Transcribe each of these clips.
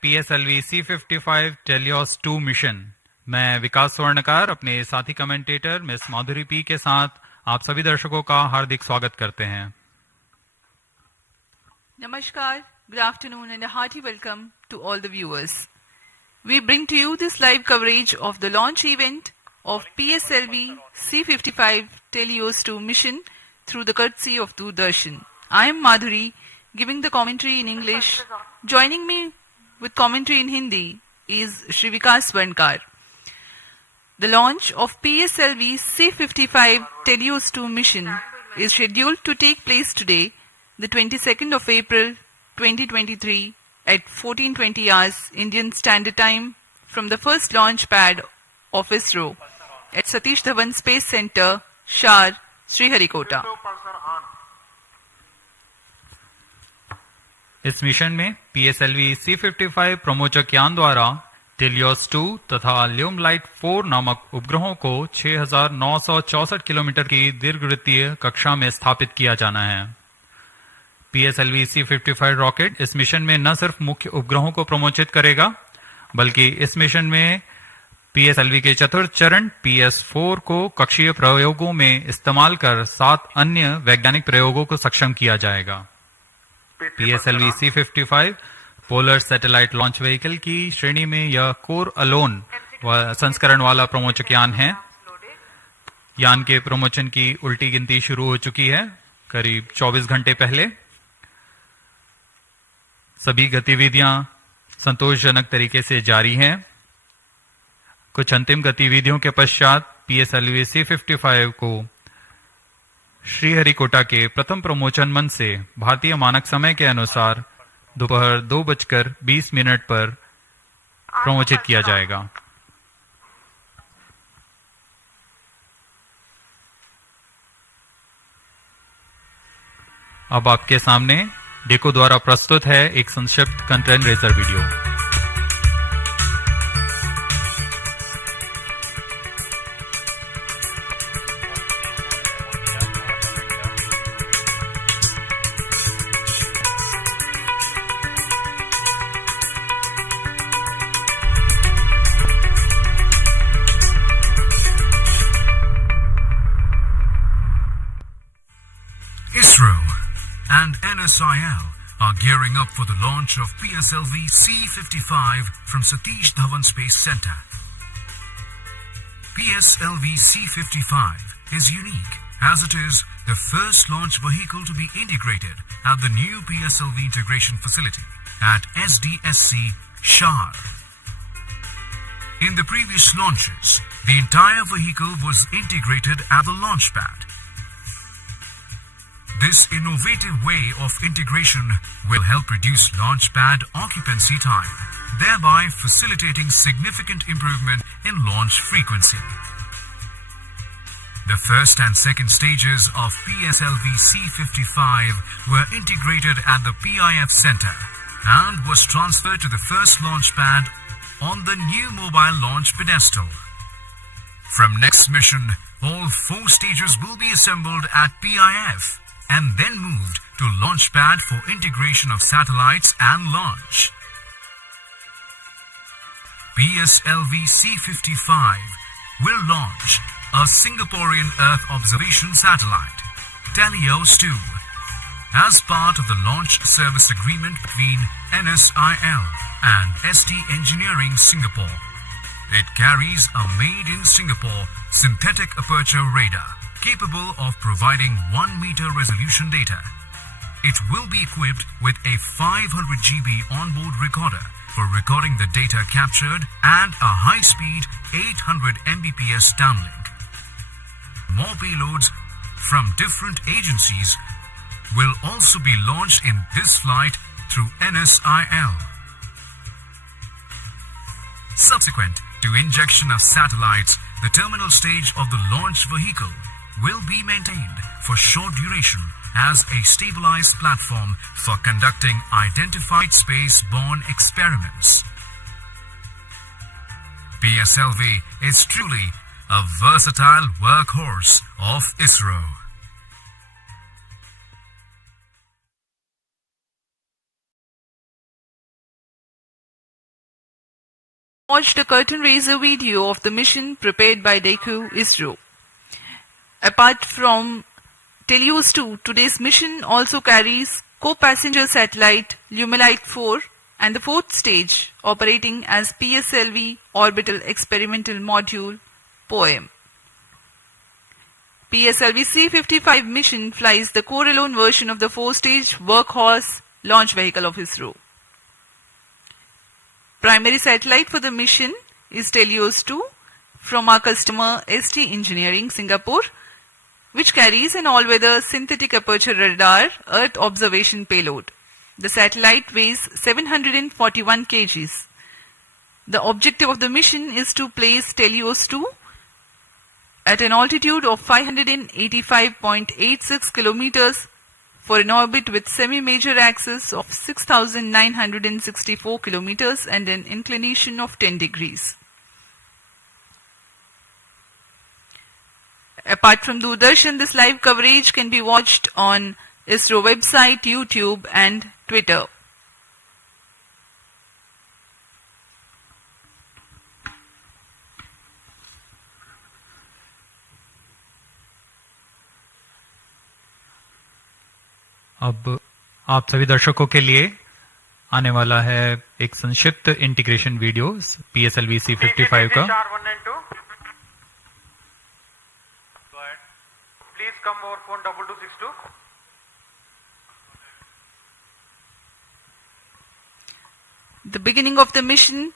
PSLV-C55 teleost 2 mission. मैं विकास स्वर्णकार अपने साथी कमेंटेटर मिस माधुरी पी के साथ आप सभी दर्शकों का हार्दिक स्वागत करते हैं। Namaskar, good afternoon and a hearty welcome to all the viewers. We bring to you this live coverage of the launch event of PSLV-C55 Telios 2 mission through the courtesy of Doordarshan. I am Madhuri, giving the commentary in English. Joining me with commentary in Hindi is Shri Vikas Swarnkar. The launch of PSLV-C55 Telios 2 mission is scheduled to take place today, the 22nd of April 2023 at 14:20 hours Indian Standard Time from the first launch pad of ISRO at Satish Dhawan Space Center, Shar, Sriharikota. इस mission में PSLV-C55 प्रमोचक यान द्वारा teleost 2 तथा ल्यूमलाइट 4 नामक उपग्रहों को 6,964 kilometre की दीर्घवृत्तीय कक्षा में स्थापित किया जाना है। PSLV-C55 रॉकेट इस मिशन में न सिर्फ मुख्य उपग्रहों को प्रमोचित करेगा, बल्कि इस मिशन में PSLV के चतुर्थ चरण PS4 को कक्षीय प्रयोगों में इस्तेमाल कर 7 अन्य वैज्ञानिक प्रयोगों को सक्षम किया जाएगा। PSLV-C55 polar satellite launch vehicle की श्रेणी में यह कोर अलोन संस्करण वाला प्रमोचक यान है। यान के प्रमोचन की उल्टी गिनती शुरू हो चुकी है करीब 24 घंटे पहले। सभी गतिविधियां संतोषजनक तरीके से जारी हैं। कुछ अंतिम गतिविधियों के पश्चात PSLV-C55 को श्रीहरिकोटा के प्रथम प्रमोचन मंच से भारतीय मानक समय के अनुसार दोपहर 2:20 पर प्रमोचित किया जाएगा। अब आपके सामने डेको द्वारा प्रस्तुत है एक संक्षिप्त कंटेंट रेजर video. ISRO and NSIL are gearing up for the launch of PSLV-C55 from Satish Dhawan Space Center. PSLV-C55 is unique as it is the first launch vehicle to be integrated at the new PSLV integration facility at SDSC Shar. In the previous launches, the entire vehicle was integrated at the launch pad. This innovative way of integration will help reduce launch pad occupancy time, thereby facilitating significant improvement in launch frequency. The first and second stages of PSLV-C55 were integrated at the PIF Center and was transferred to the first launch pad on the new mobile launch pedestal. From next mission, all 4 stages will be assembled at PIF and then moved to launch pad for integration of satellites and launch. PSLV-C55 will launch a Singaporean Earth observation satellite, Telios 2, as part of the launch service agreement between NSIL and ST Engineering Singapore. It carries a made-in-Singapore synthetic aperture radar capable of providing 1-meter resolution data. It will be equipped with a 500 GB onboard recorder for recording the data captured and a high-speed 800 Mbps downlink. More payloads from different agencies will also be launched in this flight through NSIL. Subsequent to injection of satellites, the terminal stage of the launch vehicle will be maintained for short duration as a stabilized platform for conducting identified space-borne experiments. PSLV is truly a versatile workhorse of ISRO. watched a curtain raiser video of the mission prepared by DECU ISRO. Apart from Teleos 2, today's mission also carries co-passenger satellite Lumelite 4 and the fourth stage operating as PSLV Orbital Experimental Module POEM. PSLV-C55 mission flies the core-alone version of the four-stage workhorse launch vehicle of ISRO. Primary satellite for the mission is Teleos 2 from our customer ST Engineering, Singapore, which carries an all-weather synthetic aperture radar Earth observation payload. The satellite weighs 741 kgs. The objective of the mission is to place Teleos 2 at an altitude of 585.86 kilometers for an orbit with semi-major axis of 6,964 kilometers and an inclination of 10 degrees. Apart from Doordarshan, this live coverage can be watched on ISRO website, YouTube and Twitter. अब आप सभी दर्शकों के लिए आने वाला है एक संक्षिप्त इंटीग्रेशन वीडियो PSLV C55 का। Please come over phone 2262. The beginning of the mission,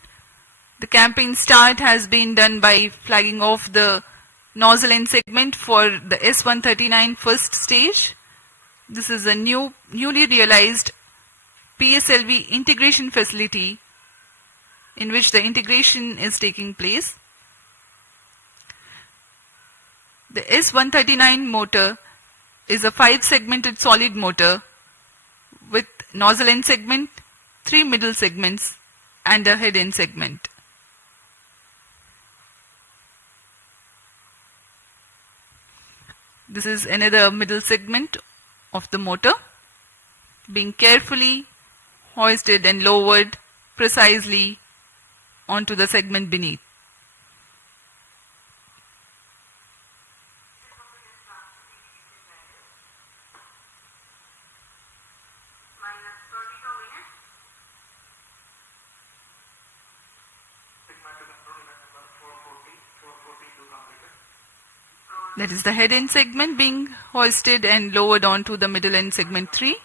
the campaign start has been done by flagging off the nozzle end segment for the S139 first stage. This is a newly realized PSLV integration facility in which the integration is taking place. The S139 motor is a 5-segmented solid motor with nozzle end segment, 3 middle segments and a head end segment. This is another middle segment of the motor being carefully hoisted and lowered precisely onto the segment beneath. That is the head end segment being hoisted and lowered onto the middle end segment 3.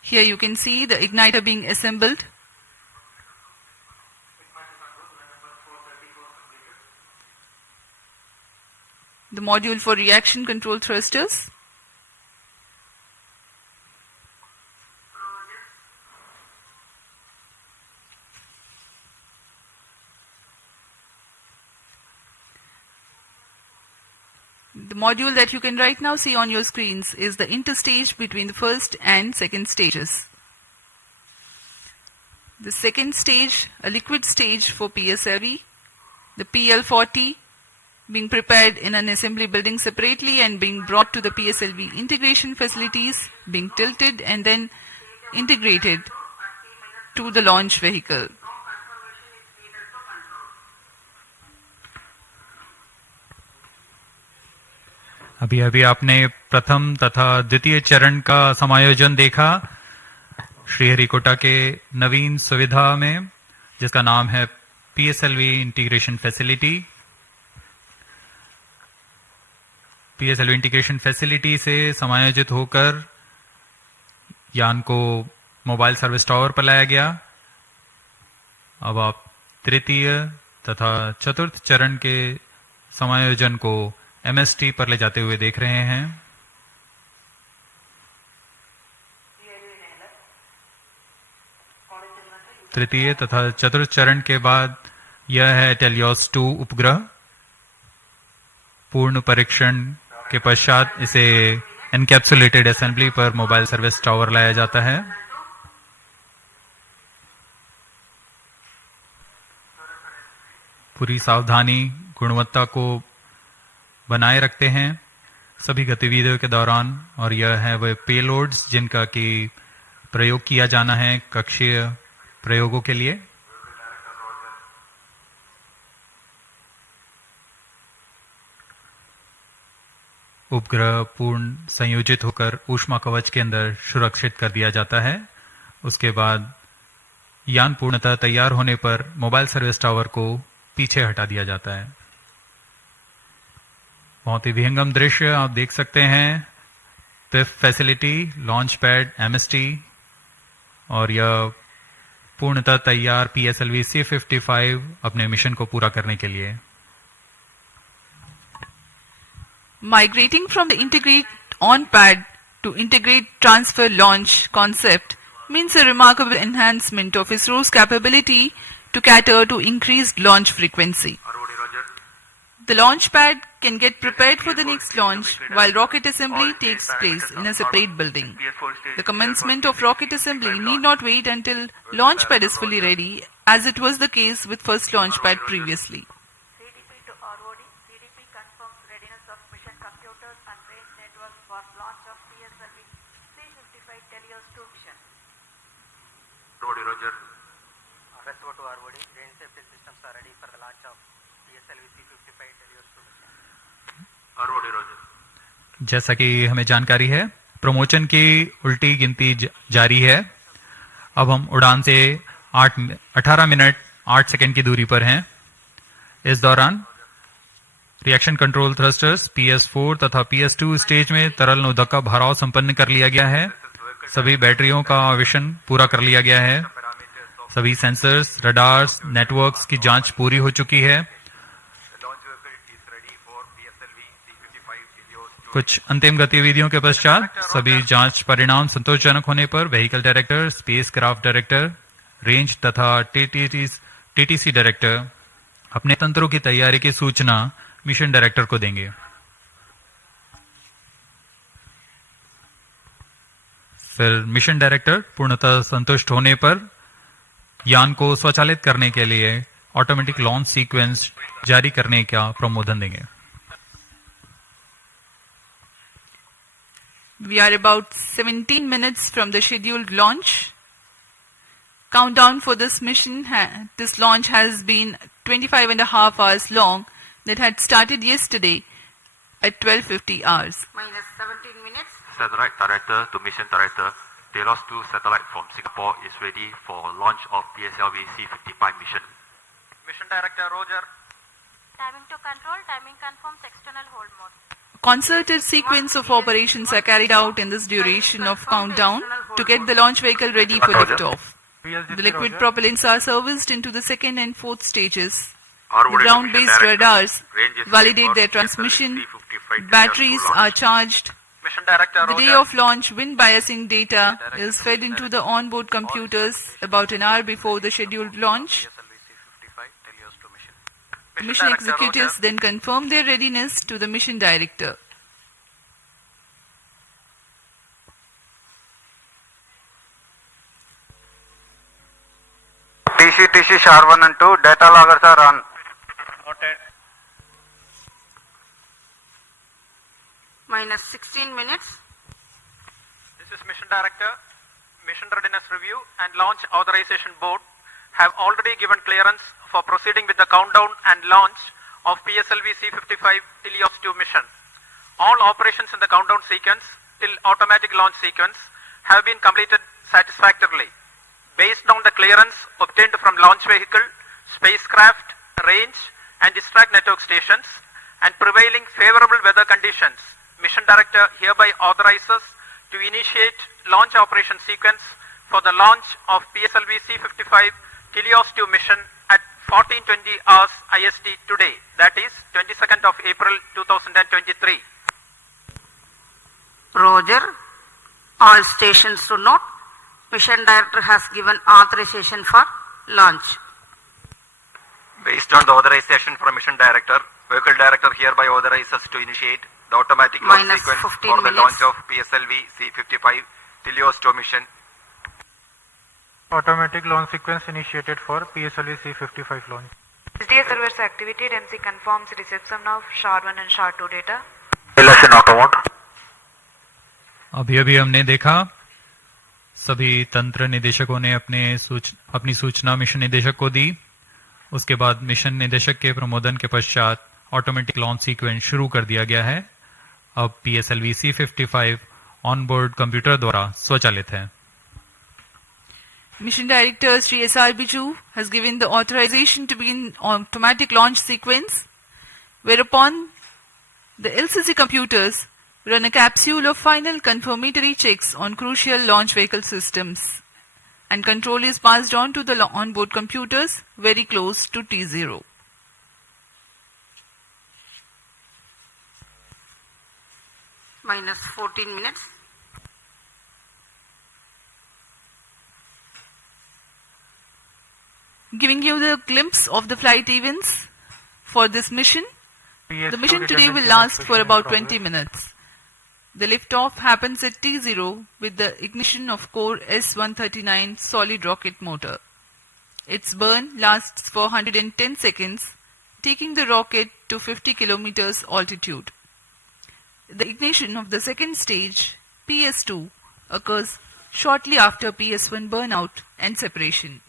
Here you can see the igniter being assembled. The module for reaction control thrusters. The module that you can right now see on your screens is the interstage between the first and second stages. The second stage, a liquid stage for PSLV, the PL40 being prepared in an assembly building separately and being brought to the PSLV integration facilities, being tilted and then integrated to the launch vehicle. अभी अभी आपने प्रथम तथा द्वितीय चरण का समायोजन देखा श्रीहरिकोटा के नवीन सुविधा में, जिसका नाम है PSLV integration facility. PSLV integration facility से समायोजित होकर यान को मोबाइल सर्विस टावर पर लाया गया। अब आप तृतीय तथा चतुर्थ चरण के समायोजन को MST पर ले जाते हुए देख रहे हैं। तृतीय तथा चतुर्थ चरण के बाद यह है टेलियोस 2 उपग्रह। पूर्ण परीक्षण के पश्चात इसे एनकैप्सुलेटेड असेंबली पर मोबाइल सर्विस टावर लाया जाता है। पूरी सावधानी गुणवत्ता को बनाए रखते हैं सभी गतिविधियों के दौरान, और यह है वह पेलोड्स जिनका कि प्रयोग किया जाना है कक्षीय प्रयोगों के लिए। उपग्रह पूर्ण संयोजित होकर ऊष्मा कवच के अंदर सुरक्षित कर दिया जाता है। उसके बाद यान पूर्णतः तैयार होने पर मोबाइल सर्विस टावर को पीछे हटा दिया जाता है। बहुत ही विहंगम दृश्य आप देख सकते हैं। PIFF facility, launch pad, MST और यह पूर्णतः तैयार PSLV-C55 अपने मिशन को पूरा करने के लिए। Migrating from the integrate on pad to integrate transfer launch concept means a remarkable enhancement of ISRO's capability to cater to increased launch frequency. The launch pad can get prepared for the next launch while rocket assembly takes place in a separate building. The commencement of rocket assembly need not wait until launch pad is fully ready, as it was the case with first launch pad previously. CDP to ROD. CDP confirms readiness of mission computers and range networks for launch of PSLV-C55 Telios 2 mission. Roger. RSO to ROD. Range safety systems are ready for the launch of PSLV-C55 Telios 2 mission. Roger. जैसा कि हमें जानकारी है, promotion की उल्टी गिनती जारी है। अब हम उड़ान से 18 मिनट 8 सेकंड की दूरी पर हैं। इस दौरान रिएक्शन कंट्रोल थ्रस्टर्स PS4 तथा PS2 स्टेज में तरल नोदक का भराव संपन्न कर लिया गया है। सभी बैटरियों का आवेशन पूरा कर लिया गया है। सभी सेंसर्स, रडार्स, नेटवर्क्स की जांच पूरी हो चुकी है। कुछ अंतिम गतिविधियों के पश्चात सभी जांच परिणाम संतोषजनक होने पर vehicle director, space craft director, range तथा टीटीसी डायरेक्टर अपने तंत्रों की तैयारी की सूचना मिशन डायरेक्टर को देंगे। फिर मिशन डायरेक्टर पूर्णतः संतुष्ट होने पर यान को स्वचालित करने के लिए ऑटोमेटिक लॉन्च सीक्वेंस जारी करने का प्रमोदन देंगे। We are about 17 minutes from the scheduled launch. Countdown for this mission, this launch has been 25 and a half hours long, that had started yesterday at 12:50 hours. Minus 17 minutes. Satellite Director to Mission Director, Telos 2 satellite from Singapore is ready for launch of PSLV-C55 mission. Mission Director Roger. Timing to control. Timing confirms external hold mode. Concerted sequence of operations are carried out in this duration of countdown to get the launch vehicle ready for liftoff. The liquid propellants are serviced into the second and fourth stages. The ground-based radars validate their transmission. Batteries are charged. Mission Director The Roger. day of launch wind biasing data is fed into the onboard computers about an hour before the scheduled launch. The mission executives then confirm their readiness to the mission director. TC SHAR 1 and 2 data loggers are on. Noted. Minus 16 minutes. This is Mission Director. Mission Readiness Review and Launch Authorization Board have already given clearance for proceeding with the countdown and launch of PSLV-C55 Telios 2 mission. All operations in the countdown sequence till automatic launch sequence have been completed satisfactorily. Based on the clearance obtained from launch vehicle, spacecraft, range and distract network stations and prevailing favorable weather conditions, Mission Director hereby authorizes to initiate launch operation sequence for the launch of PSLV-C55 Telios 2 mission at 14:20 hours IST today, that is 22nd of April 2023. Roger. All stations to note. Mission Director has given authorization for launch. Based on the authorization from Mission Director, Vehicle Director hereby authorizes to initiate the automatic launch Minus sequence 15 for the minutes. launch of PSLV-C55 Telios 2 mission. Automatic launch sequence initiated for PSLV-C55 launch. SDA servers activated. MC confirms reception of SHAR 1 and SHAR 2 data. Election auto mode. अभी हमने देखा सभी तंत्र निदेशकों ने अपनी सूचना mission निदेशक को दी। उसके बाद मिशन निदेशक के प्रमोदन के पश्चात ऑटोमेटिक लॉन्च सीक्वेंस शुरू कर दिया गया है। अब PSLV-C55 ऑनबोर्ड कंप्यूटर द्वारा स्वचालित है। Mission Director Sri S.R. Biju has given the authorization to begin automatic launch sequence, whereupon the LCC computers run a capsule of final confirmatory checks on crucial launch vehicle systems, and control is passed on to the onboard computers very close to T0. Minus 14 minutes. Giving you the glimpse of the flight events for this mission. The mission today will last for about 20 minutes. The liftoff happens at T0 with the ignition of core S-139 solid rocket motor. Its burn lasts for 110 seconds, taking the rocket to 50 kilometers altitude. The ignition of the second stage, PS2, occurs shortly after PS1 burnout and separation.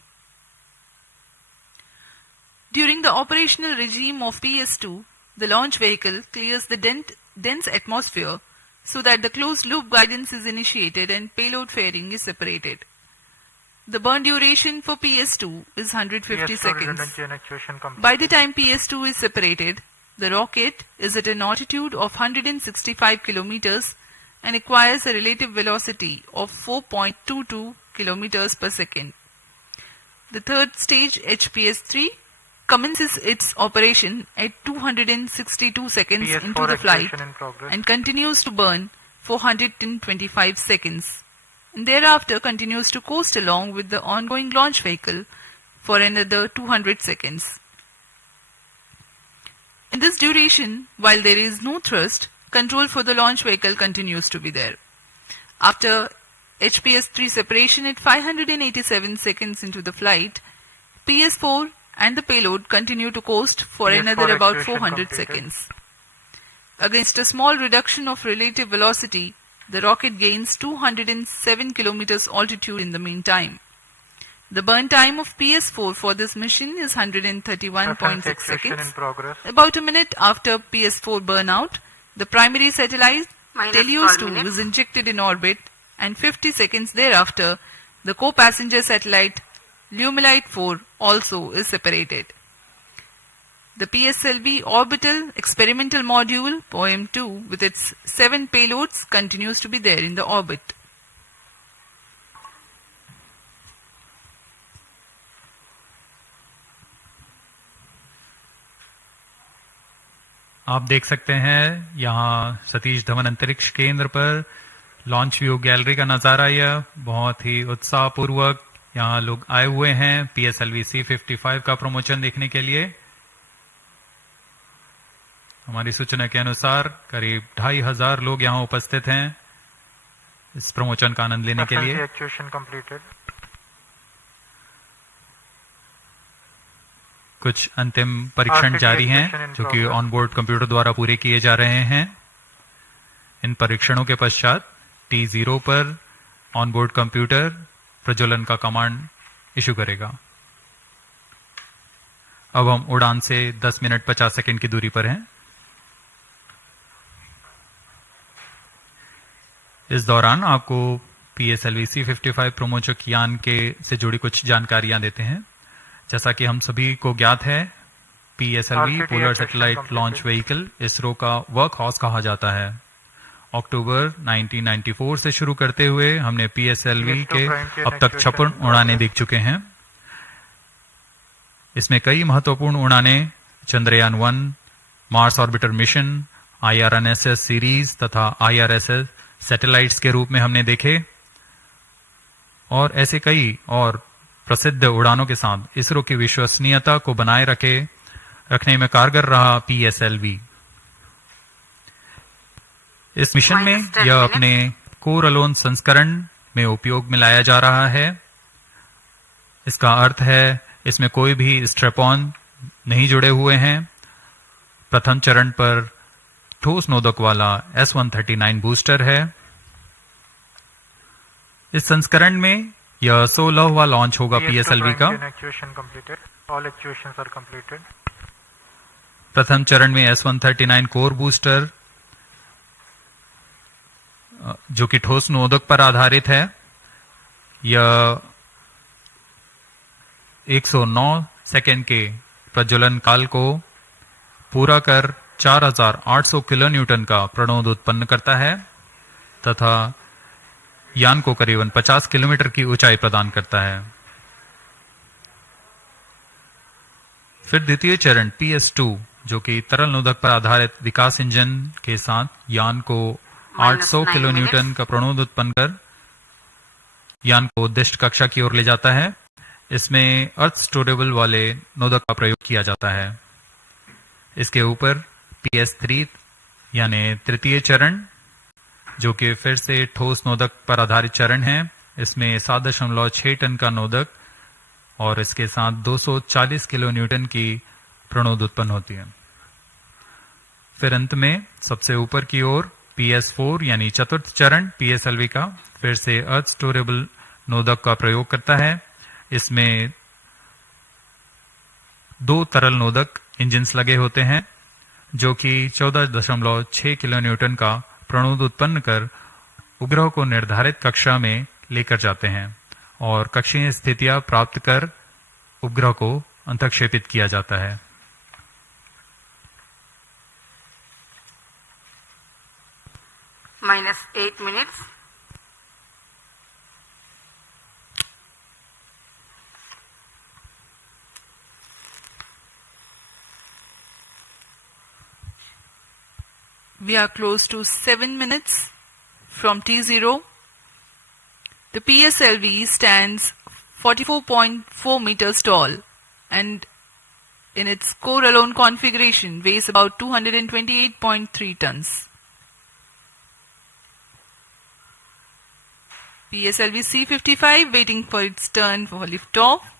During the operational regime of PS2, the launch vehicle clears the dense atmosphere so that the closed-loop guidance is initiated and payload fairing is separated. The burn duration for PS2 is 150 seconds. By the time PS2 is separated, the rocket is at an altitude of 165 kilometers and acquires a relative velocity of 4.22 kilometers per second. The third stage, HPS-3, commences its operation at 262 seconds into the flight and continues to burn for 125 seconds. And thereafter continues to coast along with the ongoing launch vehicle for another 200 seconds. In this duration, while there is no thrust, control for the launch vehicle continues to be there. After HPS-3 separation at 587 seconds into the flight, PS4 and the payload continue to coast for another about 400 seconds. Against a small reduction of relative velocity, the rocket gains 207 kilometers altitude in the meantime. The burn time of PS4 for this mission is 131.6 seconds. About a minute after PS4 burnout, the primary satellite Telios 2 is injected in orbit, and 50 seconds thereafter, the co-passenger satellite Lumilite 4 also is separated. The PSLV orbital experimental module POEM-2 with its 7 payloads continues to be there in the orbit. आप देख सकते हैं यहाँ सतीश धवन अंतरिक्ष केंद्र पर launch view gallery का नजारा। यह बहुत ही उत्साहपूर्वक यहाँ लोग आए हुए हैं PSLV-C55 का प्रमोशन देखने के लिए। हमारी सूचना के अनुसार करीब 2500 लोग यहाँ उपस्थित हैं इस प्रमोशन का आनंद लेने के लिए। कुछ अंतिम परीक्षण जारी हैं जो कि ऑनबोर्ड कंप्यूटर द्वारा पूरे किए जा रहे हैं। इन परीक्षणों के पश्चात T0 पर ऑनबोर्ड कंप्यूटर प्रज्वलन का कमांड इशू करेगा। अब हम उड़ान से 10 मिनट 50 सेकंड की दूरी पर हैं। इस दौरान आपको PSLV-C55 प्रमोचक यान के से जुड़ी कुछ जानकारियां देते हैं। जैसा कि हम सभी को ज्ञात है, PSLV polar satellite launch vehicle ISRO का वर्क हाउस कहा जाता है। अक्टूबर 1994 से शुरू करते हुए हमने PSLV के अब तक 56 उड़ानें देख चुके हैं। इसमें कई महत्वपूर्ण उड़ानें Chandrayaan 1, Mars orbiter mission, IRNSS series तथा IRSS सैटेलाइट्स के रूप में हमने देखे और ऐसे कई और प्रसिद्ध उड़ानों के साथ इसरो की विश्वसनीयता को बनाए रखने में कारगर रहा PSLV। इस मिशन में यह अपने कोर अलोन संस्करण में उपयोग में लाया जा रहा है। इसका अर्थ है इसमें कोई भी स्ट्रैप-ऑन नहीं जुड़े हुए हैं। प्रथम चरण पर ठोस नोदक वाला S-139 बूस्टर है। इस संस्करण में यह 16वां लॉन्च होगा PSLV का। Actuation completed. All actuations are completed. प्रथम चरण में S139 कोर बूस्टर जो कि ठोस नोदक पर आधारित है, यह 109 सेकेंड के प्रज्वलन काल को पूरा कर 4800 किलो न्यूटन का प्रणोद उत्पन्न करता है तथा यान को करीबन 50 किलोमीटर की ऊंचाई प्रदान करता है। फिर द्वितीय चरण PS2 जो कि तरल नोदक पर आधारित विकास इंजन के साथ यान को 800 किलो न्यूटन का प्रणोद उत्पन्न कर यान को उद्दिष्ट कक्षा की ओर ले जाता है। इसमें अर्थ स्टोरेबल वाले नोदक का प्रयोग किया जाता है। इसके ऊपर PS3 यानी तृतीय चरण जो कि फिर से ठोस नोदक पर आधारित चरण है। इसमें 7.6 टन का नोदक और इसके साथ 240 किलो न्यूटन की प्रणोद उत्पन्न होती है। फिर अंत में सबसे ऊपर की ओर PS4 यानी चतुर्थ चरण PSLV का फिर से अर्थ स्टोरेबल नोदक का प्रयोग करता है। इसमें 2 तरल नोदक इंजिन्स लगे होते हैं जो कि 14.6 किलो न्यूटन का प्रणोद उत्पन्न कर उपग्रह को निर्धारित कक्षा में लेकर जाते हैं और कक्षीय स्थितियां प्राप्त कर उपग्रह को अंतक्षेपित किया जाता है। -8 minutes. We are close to 7 minutes from T0. The PSLV stands 44.4 meters tall and in its core alone configuration weighs about 228.3 tons. PSLV C55 waiting for its turn for liftoff.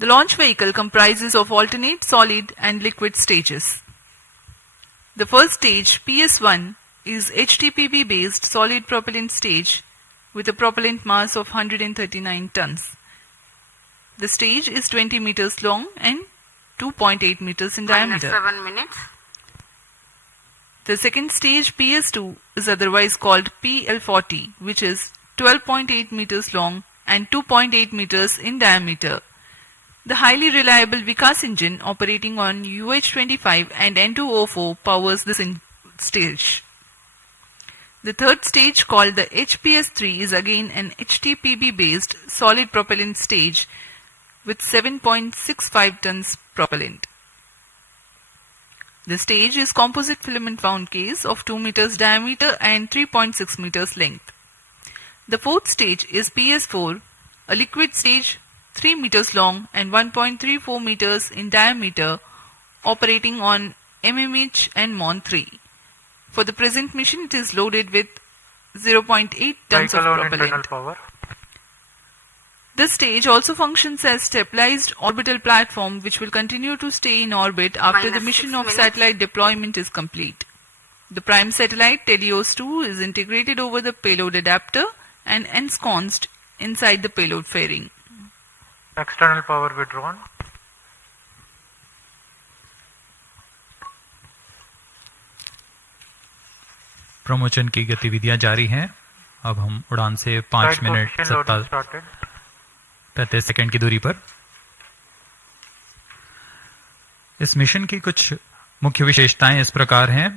The launch vehicle comprises of alternate solid and liquid stages. The first stage, PS1, is HTPB based solid propellant stage with a propellant mass of 139 tons. The stage is 20 meters long and 2.8 meters in diameter. -7 minutes. The second stage, PS2, is otherwise called PL40, which is 12.8 meters long and 2.8 meters in diameter. The highly reliable Vikas engine operating on UH-25 and N2O4 powers this stage. The third stage, called the HPS3, is again an HTPB based solid propellant stage with 7.65 tons propellant. The stage is composite filament wound case of 2 meters diameter and 3.6 meters length. The fourth stage is PS4, a liquid stage 3 meters long and 1.34 meters in diameter, operating on MMH and MON 3. For the present mission, it is loaded with 0.8 tons of propellant. Power. This stage also functions as stabilized orbital platform which will continue to stay in orbit after the mission of satellite deployment is complete. The prime satellite Telios 2 is integrated over the payload adapter and ensconced inside the payload fairing. External power withdrawn. Promotion की गतिविधियां जारी हैं। अब हम उड़ान से 5 minute 35 second की दूरी पर। इस मिशन की कुछ मुख्य विशेषताएं इस प्रकार हैं।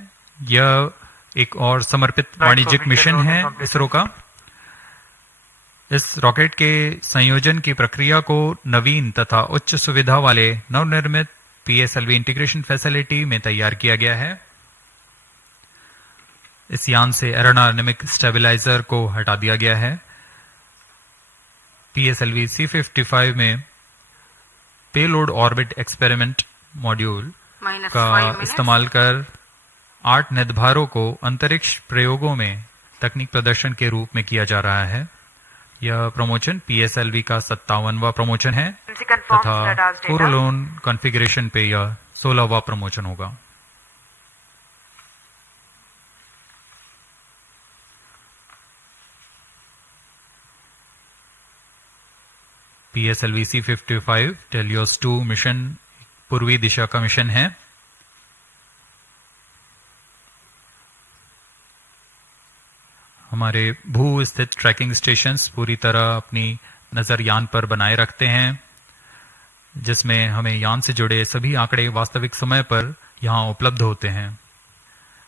यह एक और समर्पित वाणिज्यिक मिशन है इसरो का। इस रॉकेट के संयोजन की प्रक्रिया को नवीन तथा उच्च सुविधा वाले नवनिर्मित PSLV इंटीग्रेशन फैसिलिटी में तैयार किया गया है। इस यान से एरोडायनेमिक स्टेबलाइजर को हटा दिया गया है। PSLV C55 में पेलोड ऑर्बिट एक्सपेरिमेंट मॉड्यूल का इस्तेमाल कर 8 निर्धारों को अंतरिक्ष प्रयोगों में तकनीक प्रदर्शन के रूप में किया जा रहा है। यह प्रमोशन PSLV का 57वां प्रमोशन है तथा कोरोलोन कॉन्फ़िगरेशन पे यह 16वां प्रमोशन होगा। PSLV-C55 टेलियोस 2 मिशन पूर्वी दिशा का मिशन है। हमारे भू स्थित ट्रैकिंग स्टेशंस पूरी तरह अपनी नजर यान पर बनाए रखते हैं, जिसमें हमें यान से जुड़े सभी आंकड़े वास्तविक समय पर यहां उपलब्ध होते हैं।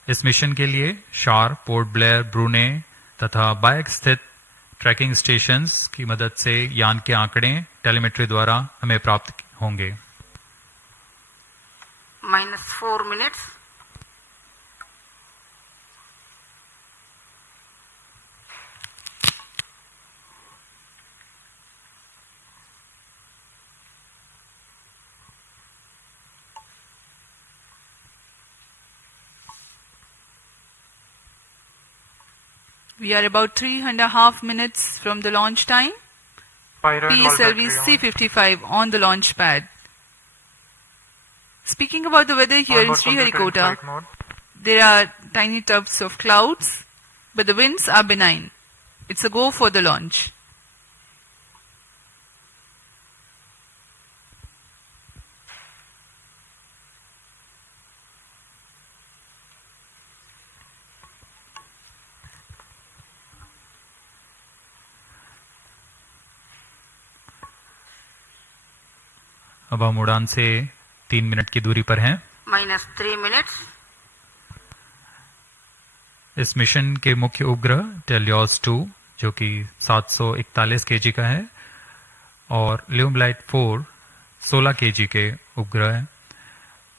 इस मिशन के लिए शार, पोर्ट ब्लेयर, ब्रूने तथा बायक स्थित ट्रैकिंग स्टेशंस की मदद से यान के आंकड़े टेलीमेट्री द्वारा हमें प्राप्त होंगे। -4 minutes. We are about 3.5 minutes from the launch time. Pyro and wall battery on. PSLV-C55 on the launch pad. Speaking about the weather here in Onboard computer in Sriharikota, flight mode. there are tiny tufts of clouds, but the winds are benign. It's a go for the launch. अब हम उड़ान से 3 minute की दूरी पर हैं। -3 minutes. इस mission के मुख्य उपग्रह टेलियोस 2 जो कि 741 केजी का है और ल्यूमलाइट 4 16 केजी के उपग्रह हैं।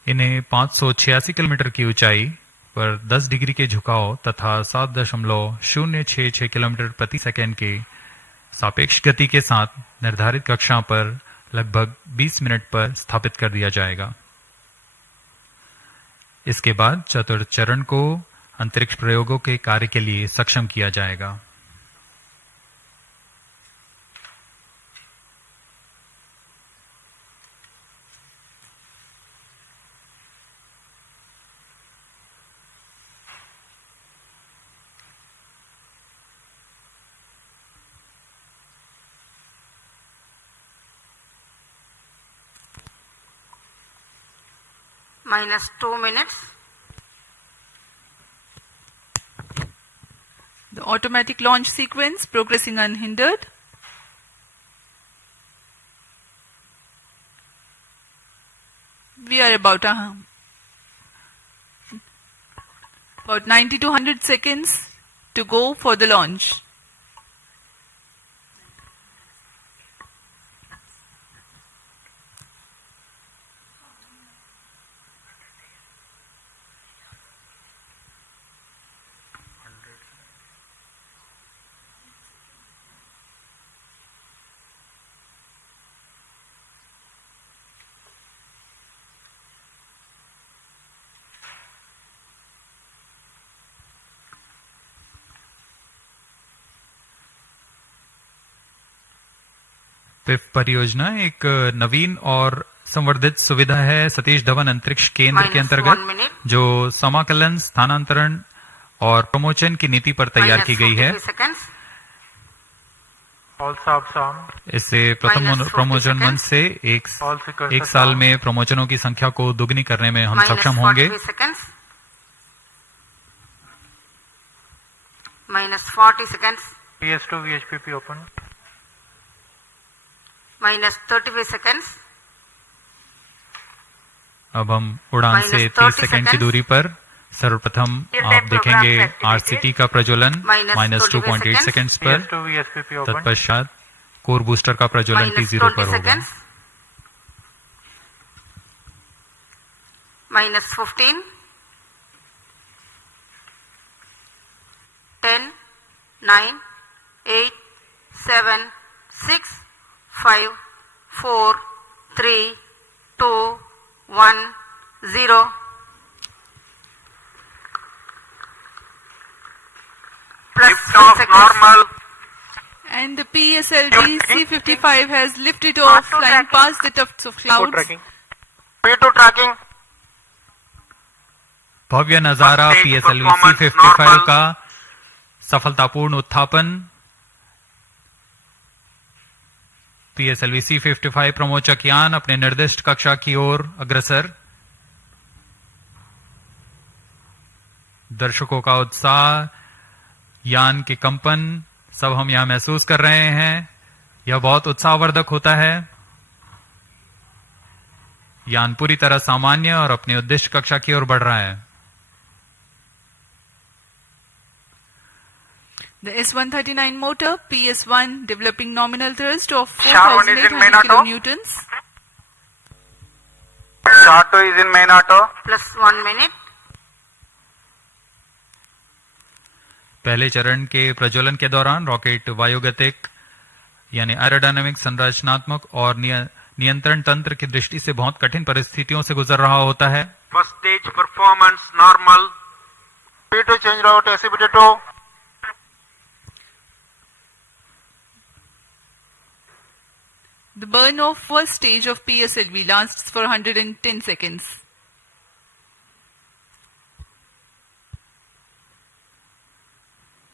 इन्हें 586 किलोमीटर की ऊंचाई पर 10 डिग्री के झुकाव तथा 7.066 किलोमीटर प्रति सेकंड के सापेक्ष गति के साथ निर्धारित कक्षा पर लगभग 20 मिनट पर स्थापित कर दिया जाएगा। इसके बाद चतुर्थ चरण को अंतरिक्ष प्रयोगों के कार्य के लिए सक्षम किया जाएगा। -2 minutes. The automatic launch sequence progressing unhindered. We are about 90 to 100 seconds to go for the launch. PIFF परियोजना एक नवीन और संवर्धित सुविधा है सतीश धवन अंतरिक्ष केंद्र के -1 अंतर्गत, minute. जो समाकलन, स्थानांतरण और प्रमोशन की नीति पर तैयार की गई है। -43 seconds. All subs on. इससे प्रथम -40 प्रमोशन मंच seconds. से All seekers एक are साल on. में प्रमोशनों की संख्या को दुगनी करने में हम सक्षम होंगे। -43 seconds. -40 seconds. PS2 VHPP open. -35 seconds. अब हम उड़ान से 30 -30 सेकंड की seconds. दूरी पर सर्वप्रथम आप देखेंगे आरसीटी का प्रज्वलन -2.8 सेकंड्स पर। PS2 VHPP open. तत्पश्चात कोर बूस्टर का प्रज्वलन T0 पर -20 होगा। seconds. -15. 10, 9, 8, 7, 6, 5, 4, 3, 2, 1, 0. Plus 10 seconds. And the PSLV-C55 has lifted off, flying past the tufts of clouds. P2 tracking. भव्य नजारा PSLV-C55 का सफलतापूर्ण उत्थापन। PSLV C55 प्रमोचक यान अपने निर्दिष्ट कक्षा की ओर अग्रसर। दर्शकों का उत्साह, यान के कंपन सब हम यहां महसूस कर रहे हैं। यह बहुत उत्साहवर्धक होता है। यान पूरी तरह सामान्य और अपनी उद्देश्य कक्षा की ओर बढ़ रहा है। The S139 motor PS1 developing nominal thrust of Sharp one is in main 4,800 auto. kilonewtons. Short 2 is in main auto. Plus 1 minute. पहले चरण के प्रज्वलन के दौरान रॉकेट वायुगतिक यानी एरोडायनामिक, संरचनात्मक और नियंत्रण तंत्र की दृष्टि से बहुत कठिन परिस्थितियों से गुजर रहा होता है। First stage performance normal. P2 change route SCPT2. The burn of first stage of PSLV lasts for 110 seconds.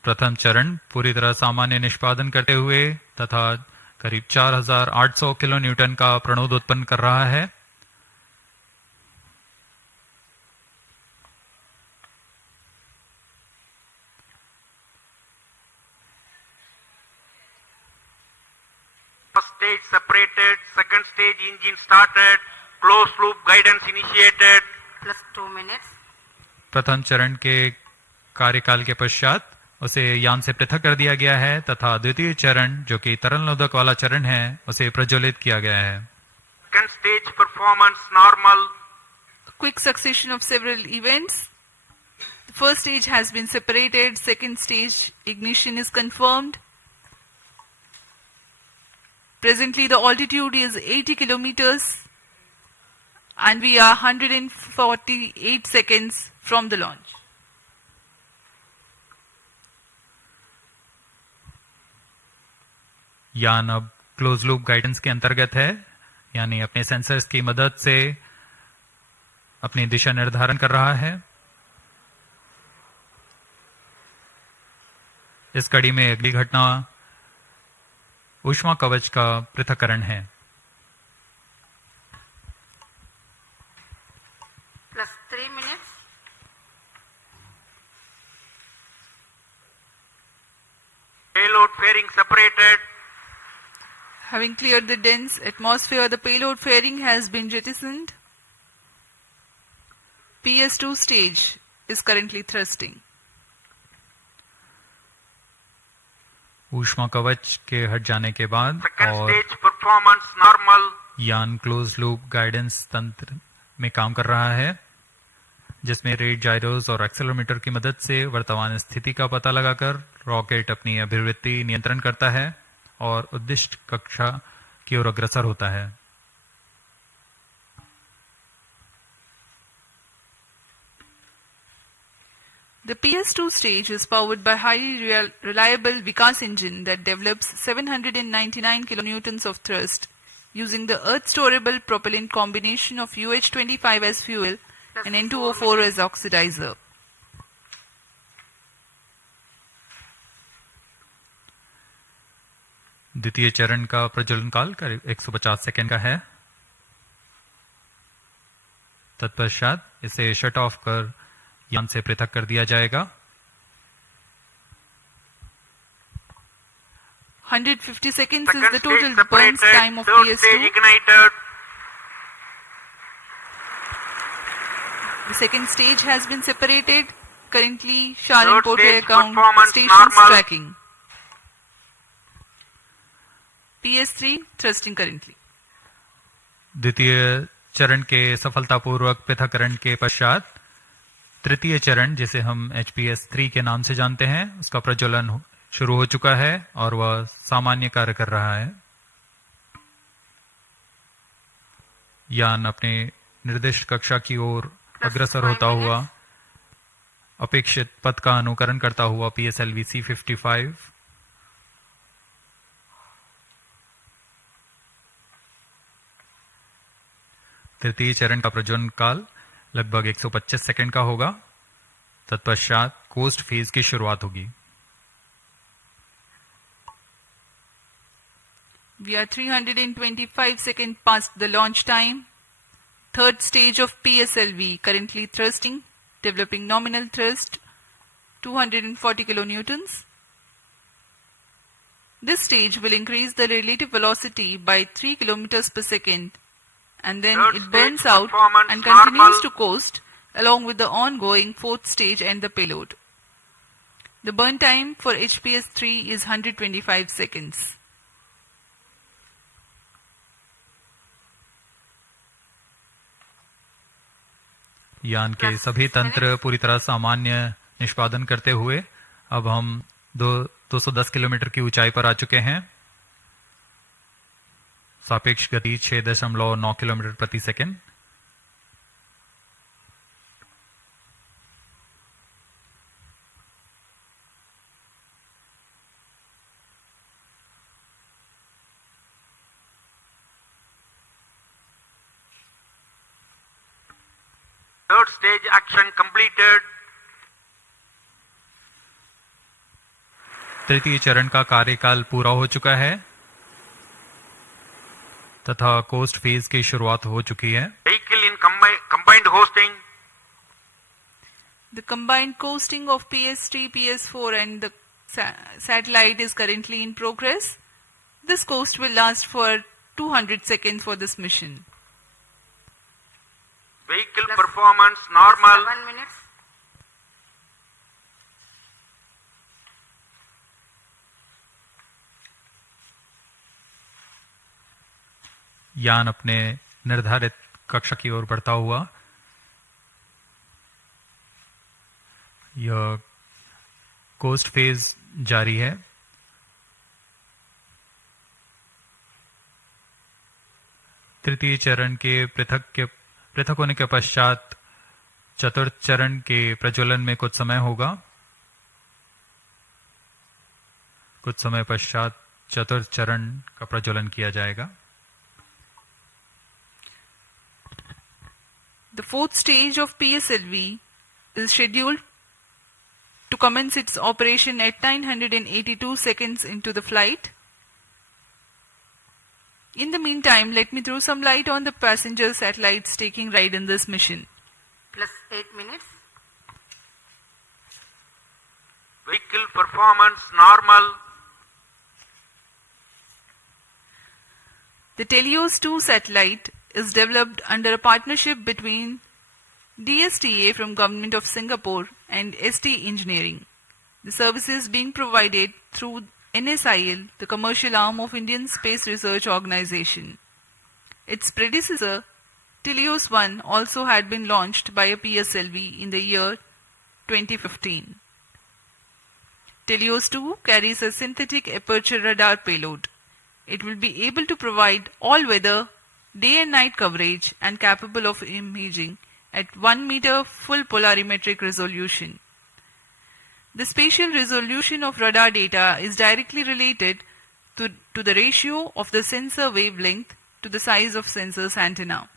प्रथम चरण पूरी तरह सामान्य निष्पादन करते हुए तथा करीब 4800 किलो न्यूटन का प्रणोद उत्पन्न कर रहा है। First stage separated, second stage engine started, closed loop guidance initiated. Plus 2 minutes. प्रथम चरण के कार्यकाल के पश्चात उसे यान से पृथक कर दिया गया है तथा द्वितीय चरण जो कि तरल नोदक वाला चरण है उसे प्रज्वलित किया गया है। Second stage performance normal. Quick succession of several events. The first stage has been separated, second stage ignition is confirmed. Presently the altitude is 80 kilometers and we are 148 seconds from the launch. यान अब close loop guidance के अंतर्गत है, यानी अपने sensors की मदद से अपनी दिशा निर्धारण कर रहा है। इस कड़ी में अगली घटना ऊष्मा कवच का पृथक्करण है। Plus 3 minutes. Payload fairing separated. Having cleared the dense atmosphere, the payload fairing has been jettisoned. PS2 stage is currently thrusting. ऊष्मा कवच के हट जाने के बाद Second और stage performance normal. यान क्लोज लूप गाइडेंस तंत्र में काम कर रहा है, जिसमें रेट जायरोस और एक्सेलेरोमीटर की मदद से वर्तमान स्थिति का पता लगाकर रॉकेट अपनी अभिवृत्ति नियंत्रण करता है और उद्दिष्ट कक्षा की ओर अग्रसर होता है। The PS2 stage is powered by highly reliable Vikas engine that develops 799 kilonewtons of thrust using the earth-storable propellant combination of UH25 as fuel and N2O4 as oxidizer. द्वितीय चरण का प्रज्वलन काल करीब 150 सेकेंड का है। तत्पश्चात इसे शट ऑफ कर यान से पृथक कर दिया जाएगा। 150 seconds is Second the total stage burn separated. time of Third stage PS2. ignited. The second stage has been separated. Currently, Sharan Third Porte stage account performance stations normal. tracking. PS3 thrusting currently. द्वितीय चरण के सफलतापूर्वक पृथक्करण के पश्चात तृतीय चरण, जिसे हम HPS3 के नाम से जानते हैं, उसका प्रज्वलन शुरू हो चुका है और वह सामान्य कार्य कर रहा है। यान अपने निर्दिष्ट कक्षा की ओर अग्रसर होता हुआ अपेक्षित पथ का अनुकरण करता हुआ PSLV-C55 तृतीय चरण का प्रज्वलन काल लगभग 125 सेकंड का होगा। तत्पश्चात कोस्ट फेज की शुरुआत होगी। We are 325 seconds past the launch time. Third stage of PSLV, currently thrusting, developing nominal thrust, 240 kilonewtons. This stage will increase the relative velocity by 3 kilometers per second, and then Third it burns stage out performance and continues normal. to coast along with the ongoing fourth stage and the payload. The burn time for HPS-3 is 125 seconds. यान के सभी तंत्र पूरी तरह सामान्य निष्पादन करते हुए अब हम 210 किलोमीटर की ऊंचाई पर आ चुके हैं। सापेक्ष गति 6.9 किलोमीटर प्रति second. Third stage action completed. तृतीय चरण का कार्यकाल पूरा हो चुका है तथा कोस्ट फेज की शुरुआत हो चुकी है। Vehicle in combined hosting. The combined coasting of PS3, PS4 and the satellite is currently in progress. This coast will last for 200 seconds for this mission. Vehicle performance normal. 7 minutes. यान अपने निर्धारित कक्षा की ओर बढ़ता हुआ यह कोस्ट फेज जारी है। तृतीय चरण के पृथक होने के पश्चात चतुर्थ चरण के प्रज्वलन में कुछ समय होगा। कुछ समय पश्चात चतुर्थ चरण का प्रज्वलन किया जाएगा। The fourth stage of PSLV is scheduled to commence its operation at 982 seconds into the flight. In the meantime, let me throw some light on the passenger satellites taking ride in this mission. Plus 8 minutes. Vehicle performance normal. The Telios 2 satellite is developed under a partnership between DSTA from Government of Singapore and ST Engineering. The services being provided through NSIL, the commercial arm of Indian Space Research Organization. Its predecessor, Telios 1, also had been launched by a PSLV in the year 2015. Telios 2 carries a synthetic aperture radar payload. It will be able to provide all-weather, day and night coverage and capable of imaging at 1 meter full polarimetric resolution. The spatial resolution of radar data is directly related to the ratio of the sensor wavelength to the size of sensor's antenna.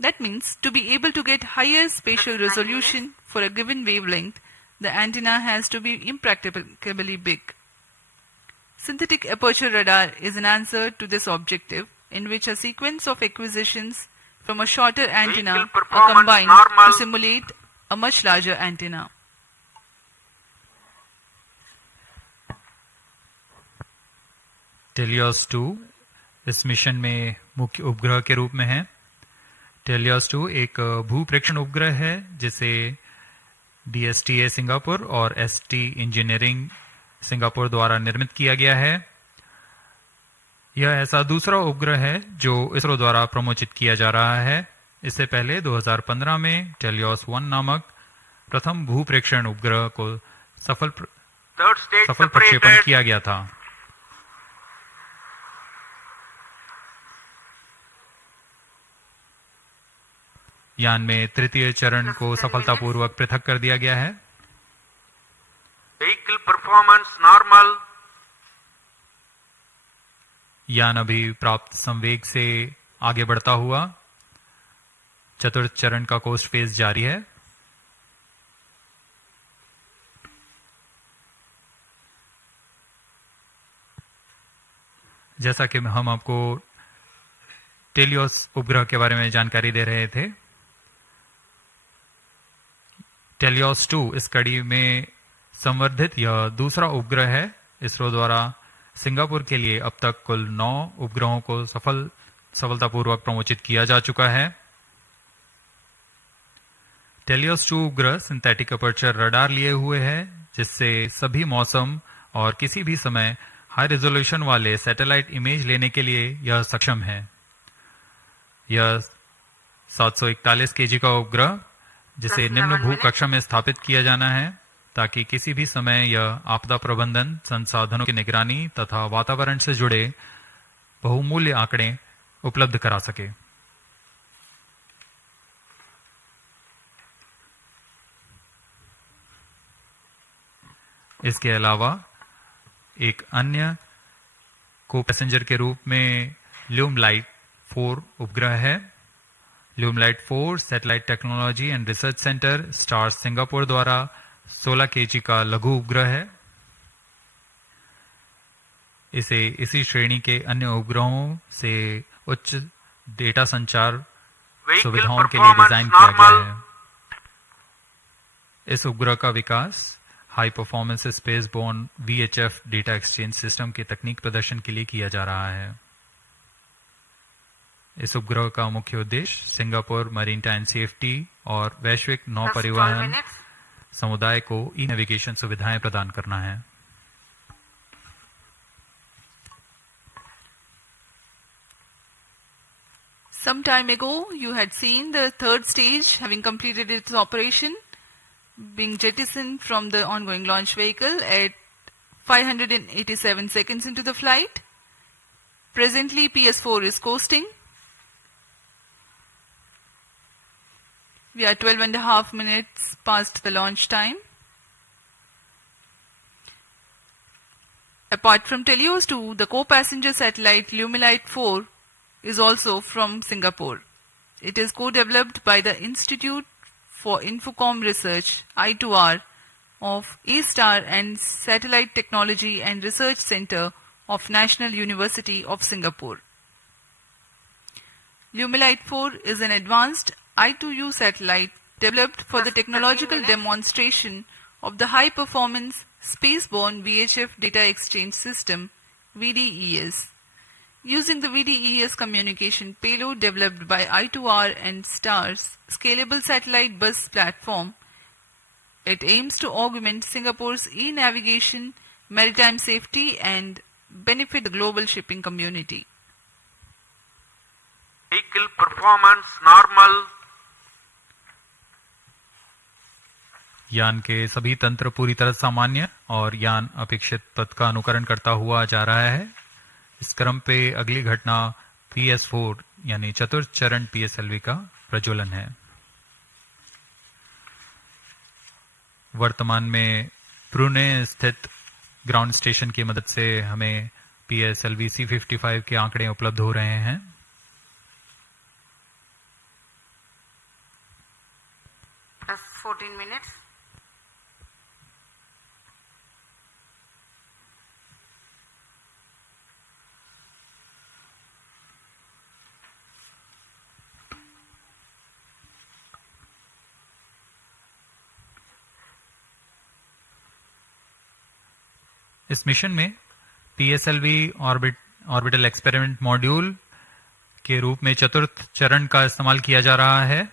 That means to be able to get higher spatial resolution for a given wavelength, the antenna has to be impracticably big. Synthetic aperture radar is an answer to this objective, in which a sequence of acquisitions from a shorter antenna are combined to simulate a much larger antenna. Teleost 2 इस mission में मुख्य उपग्रह के रूप में है। Teleost 2 एक भूप्रेक्षण उपग्रह है जिसे DSTA सिंगापुर और ST इंजीनियरिंग सिंगापुर द्वारा निर्मित किया गया है। यह ऐसा दूसरा उपग्रह है जो इसरो द्वारा प्रमोचित किया जा रहा है। इससे पहले 2015 में टेलियोस 1 नामक प्रथम भूप्रेक्षण उपग्रह को सफल प्रक्षेपण किया गया था। यान में तृतीय चरण को सफलतापूर्वक पृथक कर दिया गया है। Vehicle performance normal. यान अभी प्राप्त संवेग से आगे बढ़ता हुआ चतुर्थ चरण का कोस्ट फेज जारी है। जैसा कि हम आपको टेलियोस उपग्रह के बारे में जानकारी दे रहे थे, टेलियोस 2 इस कड़ी में संवर्धित यह दूसरा उपग्रह है। इसरो द्वारा सिंगापुर के लिए अब तक कुल 9 उपग्रहों को सफलतापूर्वक प्रमोचित किया जा चुका है। टेलियोस 2 उपग्रह सिंथेटिक अपर्चर रडार लिए हुए है, जिससे सभी मौसम और किसी भी समय हाई रेजोल्यूशन वाले सैटेलाइट इमेज लेने के लिए यह सक्षम है। यह 741 केजी का उपग्रह, जिसे निम्न भू कक्षा में स्थापित किया जाना है, ताकि किसी भी समय यह आपदा प्रबंधन, संसाधनों की निगरानी तथा वातावरण से जुड़े बहुमूल्य आंकड़े उपलब्ध करा सके। इसके अलावा एक अन्य को पैसेंजर के रूप में ल्यूमलाइट 4 उपग्रह है। ल्यूमलाइट 4 satellite technology and research centre stars Singapore द्वारा 16 केजी का लघु उपग्रह है। इसे इसी श्रेणी के अन्य उपग्रहों से उच्च डेटा संचार सुविधाओं के लिए डिजाइन किया गया है। इस उपग्रह का विकास high performance space borne VHF data exchange system के तकनीक प्रदर्शन के लिए किया जा रहा है। इस उपग्रह का मुख्य उद्देश्य सिंगापुर मैरीटाइम सेफ्टी और वैश्विक नौ परिवहन समुदाय को ई नेविगेशन सुविधाएं प्रदान करना है। Some time ago, you had seen the third stage having completed its operation, being jettisoned from the ongoing launch vehicle at 587 seconds into the flight. Presently, PS4 is coasting. We are 12.5 minutes past the launch time. Apart from Telios 2, the co-passenger satellite Lumilite 4 is also from Singapore. It is co-developed by the Institute for Infocom Research, I2R, of A-Star and Satellite Technology and Research Center of National University of Singapore. Lumilite 4 is an advanced I2U satellite developed for the technological demonstration of the high-performance spaceborne VHF data exchange system, VDES. Using the VDES communication payload developed by I2R and STAR's scalable satellite bus platform, it aims to augment Singapore's e-navigation, maritime safety and benefit the global shipping community. Vehicle performance normal. यान के सभी तंत्र पूरी तरह सामान्य और यान अपेक्षित पथ का अनुकरण करता हुआ जा रहा है। इस क्रम पे अगली घटना PS4 यानी चतुर्थ चरण PSLV का प्रज्वलन है। वर्तमान में ब्रुने स्थित ग्राउंड स्टेशन की मदद से हमें PSLV-C55 के आंकड़े उपलब्ध हो रहे हैं। Plus 14 minutes. इस मिशन में PSLV ऑर्बिटल एक्सपेरिमेंट मॉड्यूल के रूप में चतुर्थ चरण का इस्तेमाल किया जा रहा है।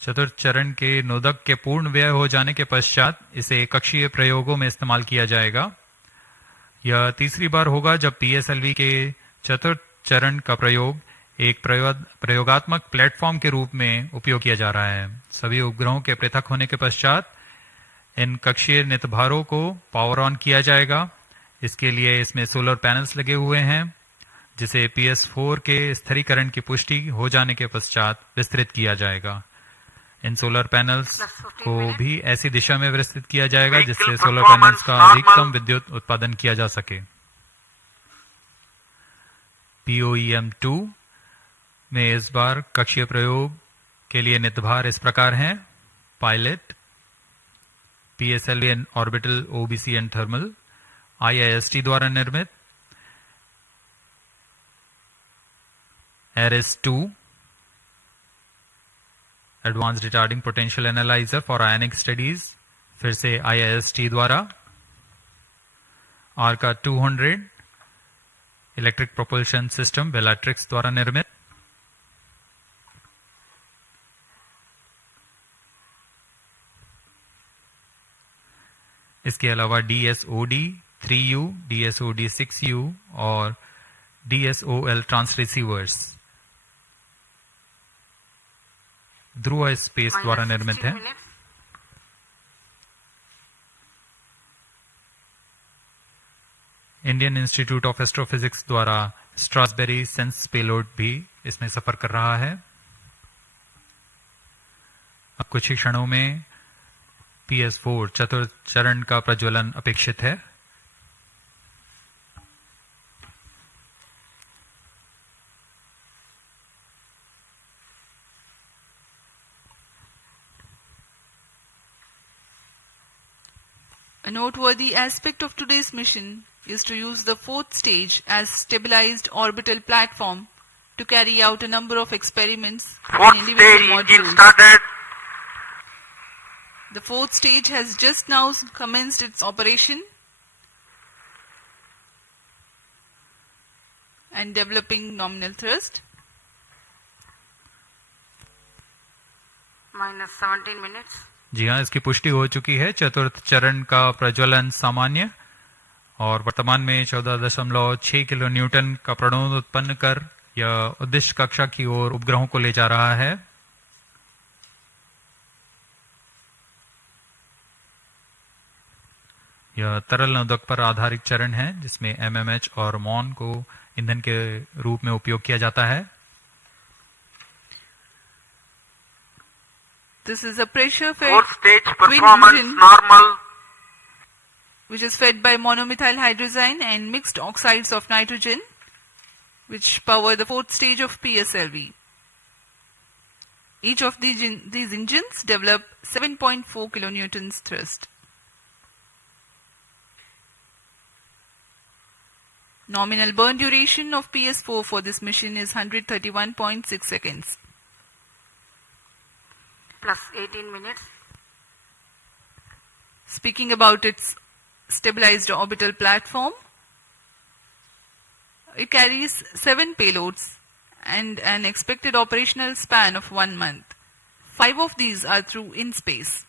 चतुर्थ चरण के नोदक के पूर्ण व्यय हो जाने के पश्चात इसे कक्षीय प्रयोगों में इस्तेमाल किया जाएगा। यह तीसरी बार होगा जब PSLV के चतुर्थ चरण का प्रयोग एक प्रयोगात्मक प्लेटफॉर्म के रूप में उपयोग किया जा रहा है। सभी उपग्रहों के पृथक होने के पश्चात इन कक्षीय नितभारों को पावर ऑन किया जाएगा। इसके लिए इसमें सोलर पैनल्स लगे हुए हैं, जिसे PS4 के स्थिरीकरण की पुष्टि हो जाने के पश्चात विस्तृत किया जाएगा। इन सोलर पैनल्स को भी ऐसी दिशा में विस्तृत किया जाएगा जिससे सोलर पैनल्स का अधिकतम विद्युत उत्पादन किया जा सके। POEM-2 में इस बार कक्षीय प्रयोग के लिए नितभार इस प्रकार हैं: pilot, PSLV and orbital OBC and thermal, IIST द्वारा निर्मित, ARIS-2 advance retarding potential analyser for ionic studies, फिर से IIST द्वारा। Arka 200 electric propulsion system Bellatrix द्वारा निर्मित। इसके अलावा DSOD 3U, DSOD 6U और DSOL ट्रांसरिसीवर्स ध्रुव स्पेस द्वारा निर्मित है। इंडियन इंस्टीट्यूट ऑफ एस्ट्रोफिजिक्स द्वारा स्ट्रासबेरी सेंस पेलोड भी इसमें सफर कर रहा है। अब कुछ ही क्षणों में PS4 चतुर्थ चरण का प्रज्वलन अपेक्षित है। A noteworthy aspect of today's mission is to use the fourth stage as stabilized orbital platform to carry out a number of experiments Fourth in stage individual engine modules. started. The fourth stage has just now commenced its operation and developing nominal thrust. Minus 17 minutes. जी हाँ, इसकी पुष्टि हो चुकी है। चतुर्थ चरण का प्रज्वलन सामान्य और वर्तमान में 14.6 किलो न्यूटन का प्रणोद उत्पन्न कर यह उद्दिष्ट कक्षा की ओर उपग्रहों को ले जा रहा है। यह तरल नोदक पर आधारित चरण है जिसमें MMH और MON को ईंधन के रूप में उपयोग किया जाता है। This is a pressure fed Fourth stage twin performance engine normal. which is fed by monomethyl hydrazine and mixed oxides of nitrogen, which power the fourth stage of PSLV. Each of these engines develop 7.4 kilonewtons thrust. Nominal burn duration of PS4 for this mission is 131.6 seconds. Plus 18 minutes. Speaking about its stabilized orbital platform, it carries 7 payloads and an expected operational span of 1 month. 5 of these are through in-space.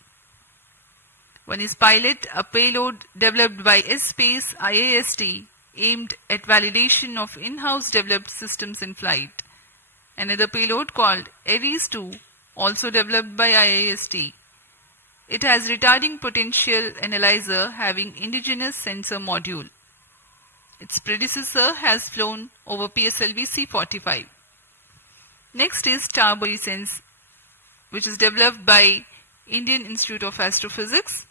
One is Pilot, a payload developed by S-Space IAST aimed at validation of in-house developed systems in flight. Another payload called ARIS-2, also developed by IAST. It has retarding potential analyzer having indigenous sensor module. Its predecessor has flown over PSLV-C55. Next is Sense, which is developed by Indian Institute of Astrophysics.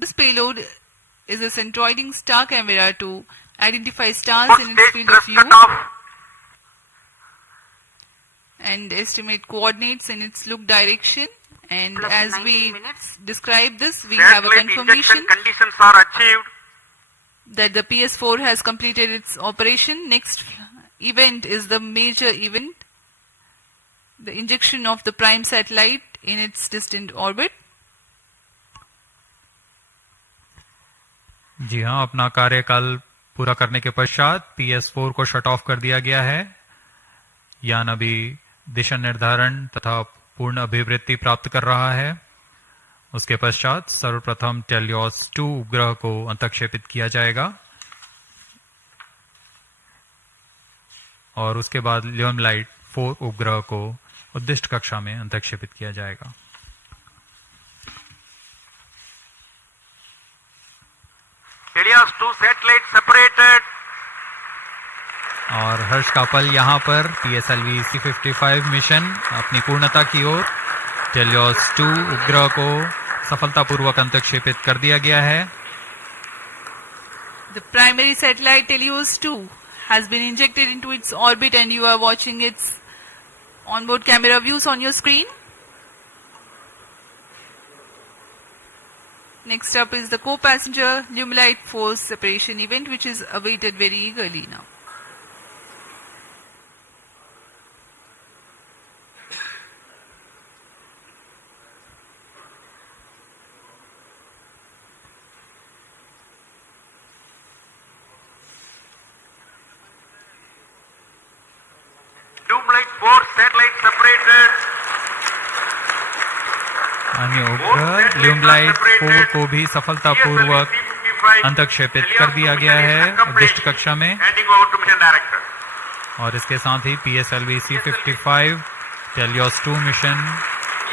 This payload is a centroiding star camera to identify stars Fourth in its stage field of thrust view cutoff. and estimate coordinates in its look direction. And Plus as 19 we minutes. describe this, we have a Satellite confirmation injection conditions are achieved. that the PS4 has completed its operation. Next event is the major event, the injection of the prime satellite in its distant orbit. जी हाँ, अपना कार्यकाल पूरा करने के पश्चात PS4 को shut off कर दिया गया है। यान अभी दिशा निर्धारण तथा पूर्ण अभिवृत्ति प्राप्त कर रहा है। उसके पश्चात सर्वप्रथम टेलियोस-2 उपग्रह को अंतक्षेपित किया जाएगा और उसके बाद ल्यूमलाइट 4 उपग्रह को उद्दिष्ट कक्षा में अंतक्षेपित किया जाएगा। Helios-2 satellite separated. और हर्ष कापल यहाँ पर PSLV-C55 मिशन अपनी पूर्णता की ओर। टेलियोस-2 उपग्रह को सफलतापूर्वक अंतक्षेपित कर दिया गया है। The primary satellite Helios-2 has been injected into its orbit and you are watching its onboard camera views on your screen. Next up is the co-passenger Lumilite 4 separation event, which is awaited very eagerly now. separated. अन्य उपग्रह ल्यूमलाइट 4 को भी सफलतापूर्वक अंतक्षेपित कर दिया गया है उद्दिष्ट कक्षा में, Handing over to mission director. और इसके साथ ही PSLV-C55 टेलियोस 2 मिशन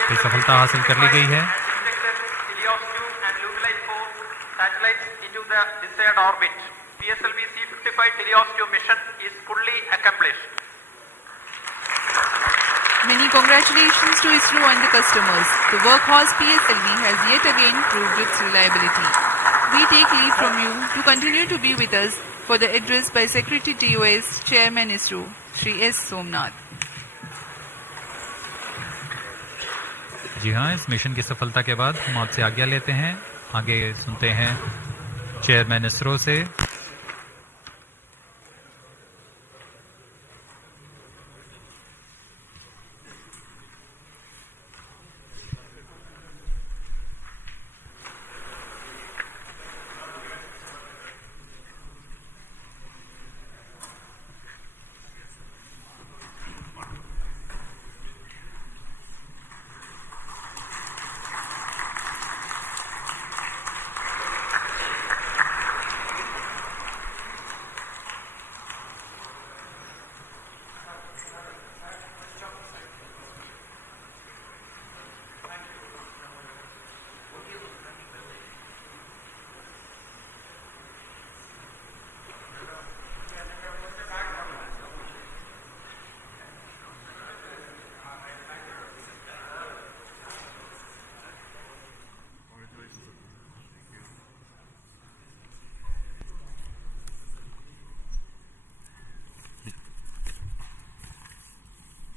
की सफलता हासिल कर ली गई है। Helios 2 and Lumilite 4 satellites into the desired orbit. PSLV-C55 Helios 2 mission is fully accomplished. Many congratulations to ISRO and the customers. The workhorse PSLV has yet again proved its reliability. We take leave from you to continue to be with us for the address by Secretary TOS, Chairman ISRO, Shri S. Somnath. जी हाँ, इस mission की सफलता के बाद हम आपसे आज्ञा लेते हैं। आगे सुनते हैं चेयरमैन इसरो से।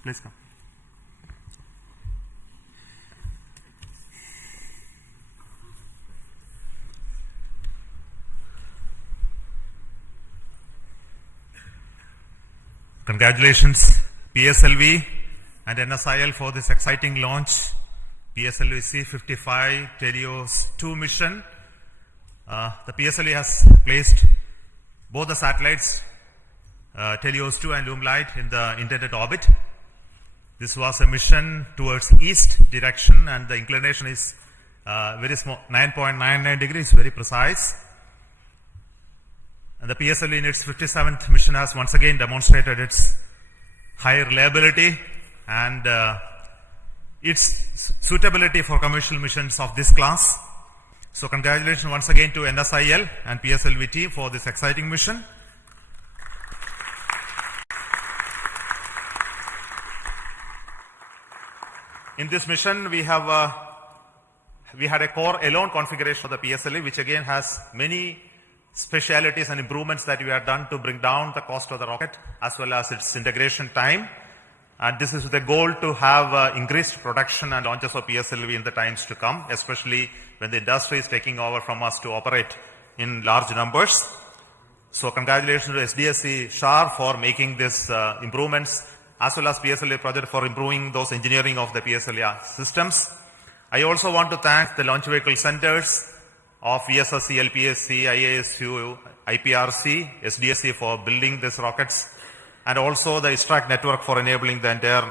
Please come. Congratulations PSLV and NSIL for this exciting launch. PSLV-C55 Helios 2 mission. The PSLV has placed both the satellites Helios 2 and Lumilite in the intended orbit. This was a mission towards east direction, and the inclination is very small, 9.99 degrees, very precise. And the PSLV in its 57th mission has once again demonstrated its high reliability and its suitability for commercial missions of this class. So congratulations once again to NSIL and PSLV team for this exciting mission. In this mission, we had a core alone configuration of the PSLV, which again has many specialities and improvements that we have done to bring down the cost of the rocket as well as its integration time. And this is with the goal to have increased production and launches of PSLV in the times to come, especially when the industry is taking over from us to operate in large numbers. So congratulations to SDSC SHAR for making these improvements, as well as PSLV project for improving those engineering of the PSLV systems. I also want to thank the launch vehicle centers of VSSC, LPSC, IASU, IPRC, SDSC for building these rockets, and also the ISTRAC network for enabling the entire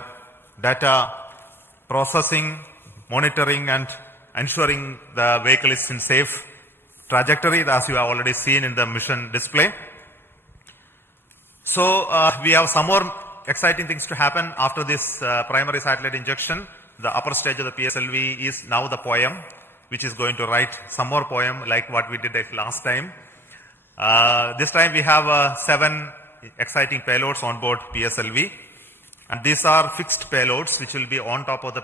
data processing, monitoring, and ensuring the vehicle is in safe trajectory, as you have already seen in the mission display. So we have some more exciting things to happen after this primary satellite injection. The upper stage of the PSLV is now the poem, which is going to write some more poem like what we did last time. This time we have 7 exciting payloads on board PSLV, and these are fixed payloads which will be on top of the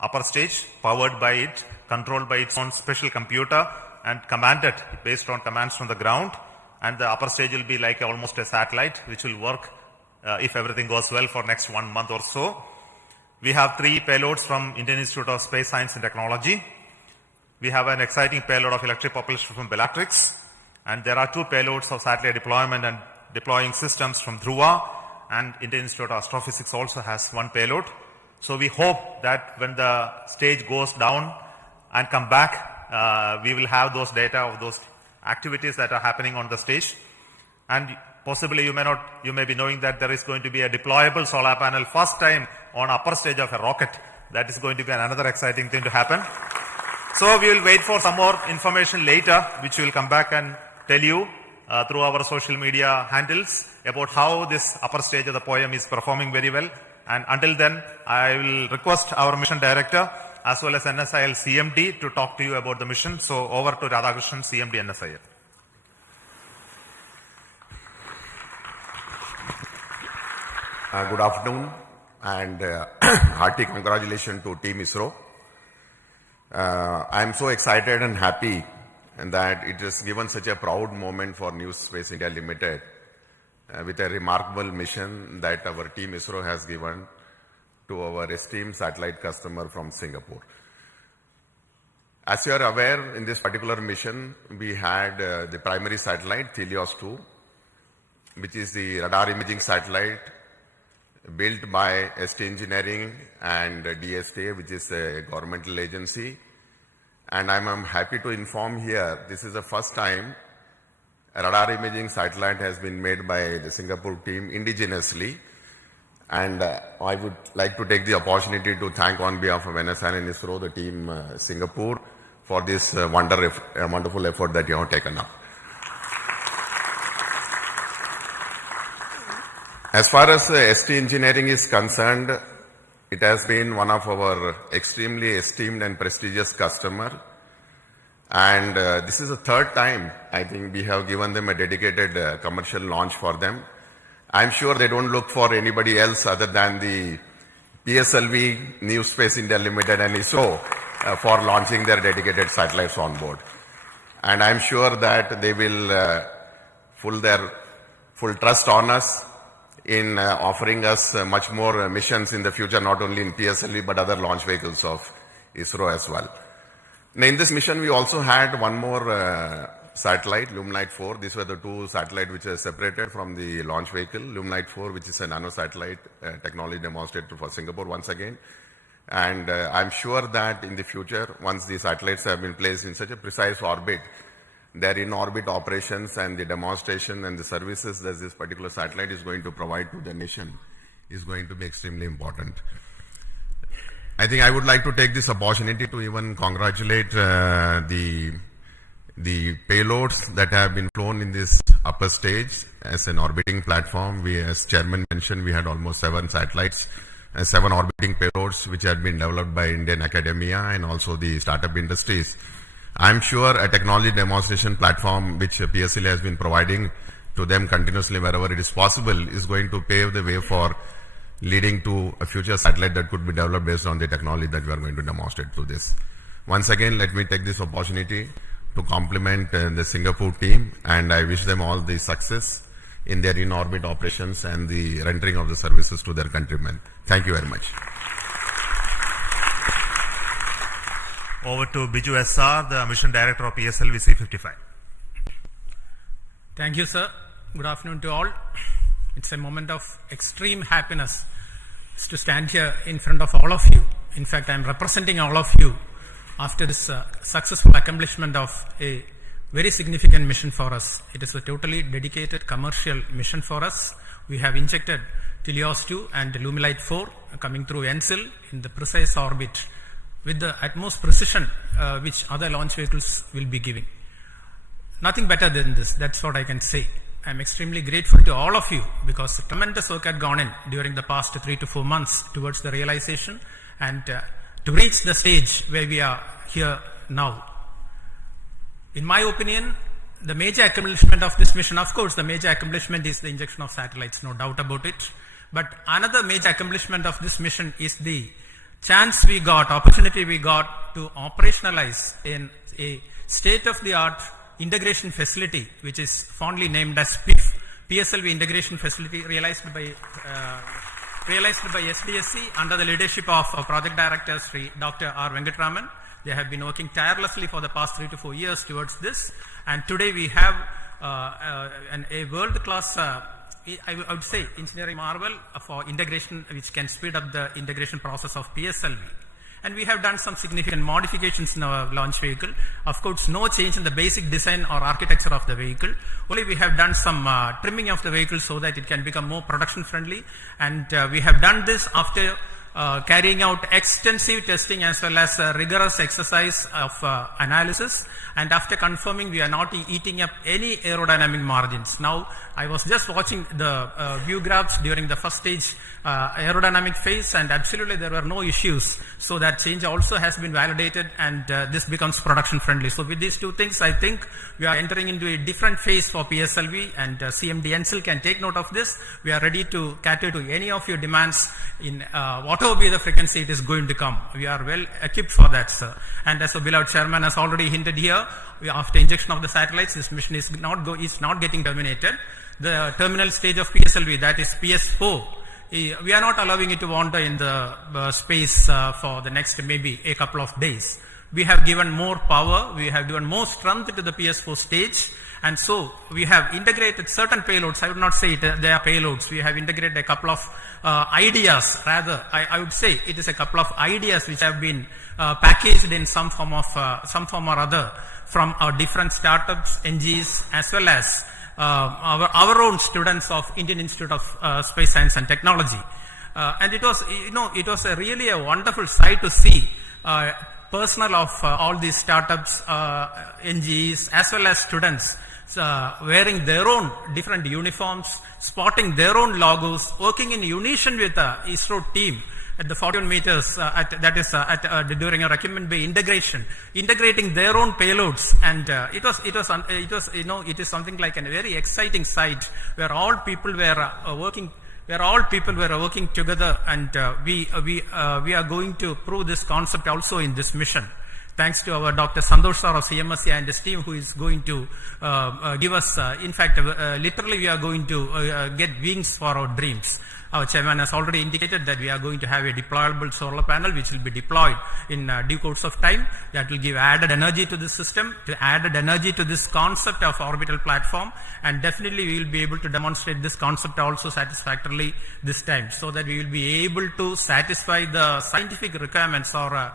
upper stage, powered by it, controlled by its own special computer, and commanded based on commands from the ground. And the upper stage will be like almost a satellite which will work if everything goes well for next 1 month or so. We have 3 payloads from Indian Institute of Space Science and Technology. We have an exciting payload of electric propulsion from Bellatrix, and there are 2 payloads of satellite deployment and deploying systems from Dhruva, and Indian Institute of Astrophysics also has 1 payload. So we hope that when the stage goes down and come back, we will have those data of those activities that are happening on the stage. And possibly you may be knowing that there is going to be a deployable solar panel first time on upper stage of a rocket. That is going to be another exciting thing to happen. So we will wait for some more information later, which we will come back and tell you through our social media handles about how this upper stage of the poem is performing very well. And until then, I will request our mission director as well as NSIL CMD to talk to you about the mission. So over to Radhakrishnan, CMD NSIL. Good afternoon and hearty congratulations to Team ISRO. I am so excited and happy that it has given such a proud moment for New Space India Limited with a remarkable mission that our Team ISRO has given to our esteemed satellite customer from Singapore. As you are aware, in this particular mission, we had the primary satellite, Helios 2, which is the radar imaging satellite built by ST Engineering and DSTA, which is a governmental agency. And I'm happy to inform here, this is the first time a radar imaging satellite has been made by the Singapore team indigenously. And I would like to take the opportunity to thank on behalf of NSIL and ISRO, the team Singapore, for this wonderful effort that you have taken up. As far as ST Engineering is concerned, it has been one of our extremely esteemed and prestigious customer. And this is the third time, I think, we have given them a dedicated commercial launch for them. I'm sure they don't look for anybody else other than the PSLV, New Space India Limited and ISRO for launching their dedicated satellites on board. And I'm sure that they will put their full trust on us in offering us much more missions in the future, not only in PSLV but other launch vehicles of ISRO as well. Now, in this mission, we also had one more satellite, Lumelite 4. These were the two satellites which are separated from the launch vehicle. Lumelite 4, which is a nano-satellite technology demonstrated for Singapore once again. And I'm sure that in the future, once the satellites have been placed in such a precise orbit, their in-orbit operations and the demonstration and the services that this particular satellite is going to provide to the nation is going to be extremely important. I think I would like to take this opportunity to even congratulate the payloads that have been flown in this upper stage as an orbiting platform. We, as Chairman mentioned, we had almost 7 satellites and 7 orbiting payloads which had been developed by Indian academia and also the startup industries. I'm sure a technology demonstration platform which PSLV has been providing to them continuously wherever it is possible is going to pave the way for leading to a future satellite that could be developed based on the technology that we are going to demonstrate through this. Once again, let me take this opportunity to compliment the Singapore team, and I wish them all the success in their in-orbit operations and the rendering of the services to their countrymen. Thank you very much. Over to Biju SR, the Mission Director of PSLV-C55. Thank you, sir. Good afternoon to all. It's a moment of extreme happiness to stand here in front of all of you. In fact, I'm representing all of you after this successful accomplishment of a very significant mission for us. It is a totally dedicated commercial mission for us. We have injected Helios 2 and Lumelite 4 coming through NSIL in the precise orbit with the utmost precision which other launch vehicles will be giving. Nothing better than this, that's what I can say. I'm extremely grateful to all of you because tremendous work had gone in during the past 3 to 4 months towards the realization and to reach the stage where we are here now. In my opinion, the major accomplishment of this mission, of course, the major accomplishment is the injection of satellites, no doubt about it. But another major accomplishment of this mission is the chance we got, opportunity we got to operationalize in a state-of-the-art integration facility, which is fondly named as PSLV Integration Facility, realized by SDSC under the leadership of Project Director Sri Dr. R. Venkatraman. They have been working tirelessly for the past 3 to 4 years towards this, and today we have a world-class, I would say, engineering marvel for integration, which can speed up the integration process of PSLV. And we have done some significant modifications in our launch vehicle. Of course, no change in the basic design or architecture of the vehicle. Only we have done some trimming of the vehicle so that it can become more production friendly. And we have done this after carrying out extensive testing as well as rigorous exercise of analysis, and after confirming we are not eating up any aerodynamic margins. Now, I was just watching the view graphs during the first stage aerodynamic phase, and absolutely there were no issues. So that change also has been validated, and this becomes production friendly. So with these two things, I think we are entering into a different phase for PSLV, and CMD NCL can take note of this. We are ready to cater to any of your demands in whatever be the frequency it is going to come. We are well equipped for that, sir. And as the beloved chairman has already hinted here, after injection of the satellites, this mission is not getting terminated. The terminal stage of PSLV, that is PS4, we are not allowing it to wander in the space for the next maybe a couple of days. We have given more power, we have given more strength to the PS4 stage, and so we have integrated certain payloads. I would not say they are payloads. We have integrated a couple of ideas, rather I would say it is a couple of ideas which have been packaged in some form or other from our different startups, NGs, as well as our own students of Indian Institute of Space Science and Technology. And it was really a wonderful sight to see personnel of all these startups, NGs, as well as students wearing their own different uniforms, spotting their own logos, working in unison with the ISRO team at the 41 meters, during a Recumbent Bay integration, integrating their own payloads, and it is something like a very exciting sight where all people were working. Where all people were working together, and we are going to prove this concept also in this mission. Thanks to our Dr. Santosh sir of CMSC and his team, who is going to give us, literally we are going to get wings for our dreams. Our chairman has already indicated that we are going to have a deployable solar panel which will be deployed in due course of time. That will give added energy to the system, added energy to this concept of orbital platform, and definitely we will be able to demonstrate this concept also satisfactorily this time, so that we will be able to satisfy the scientific requirements or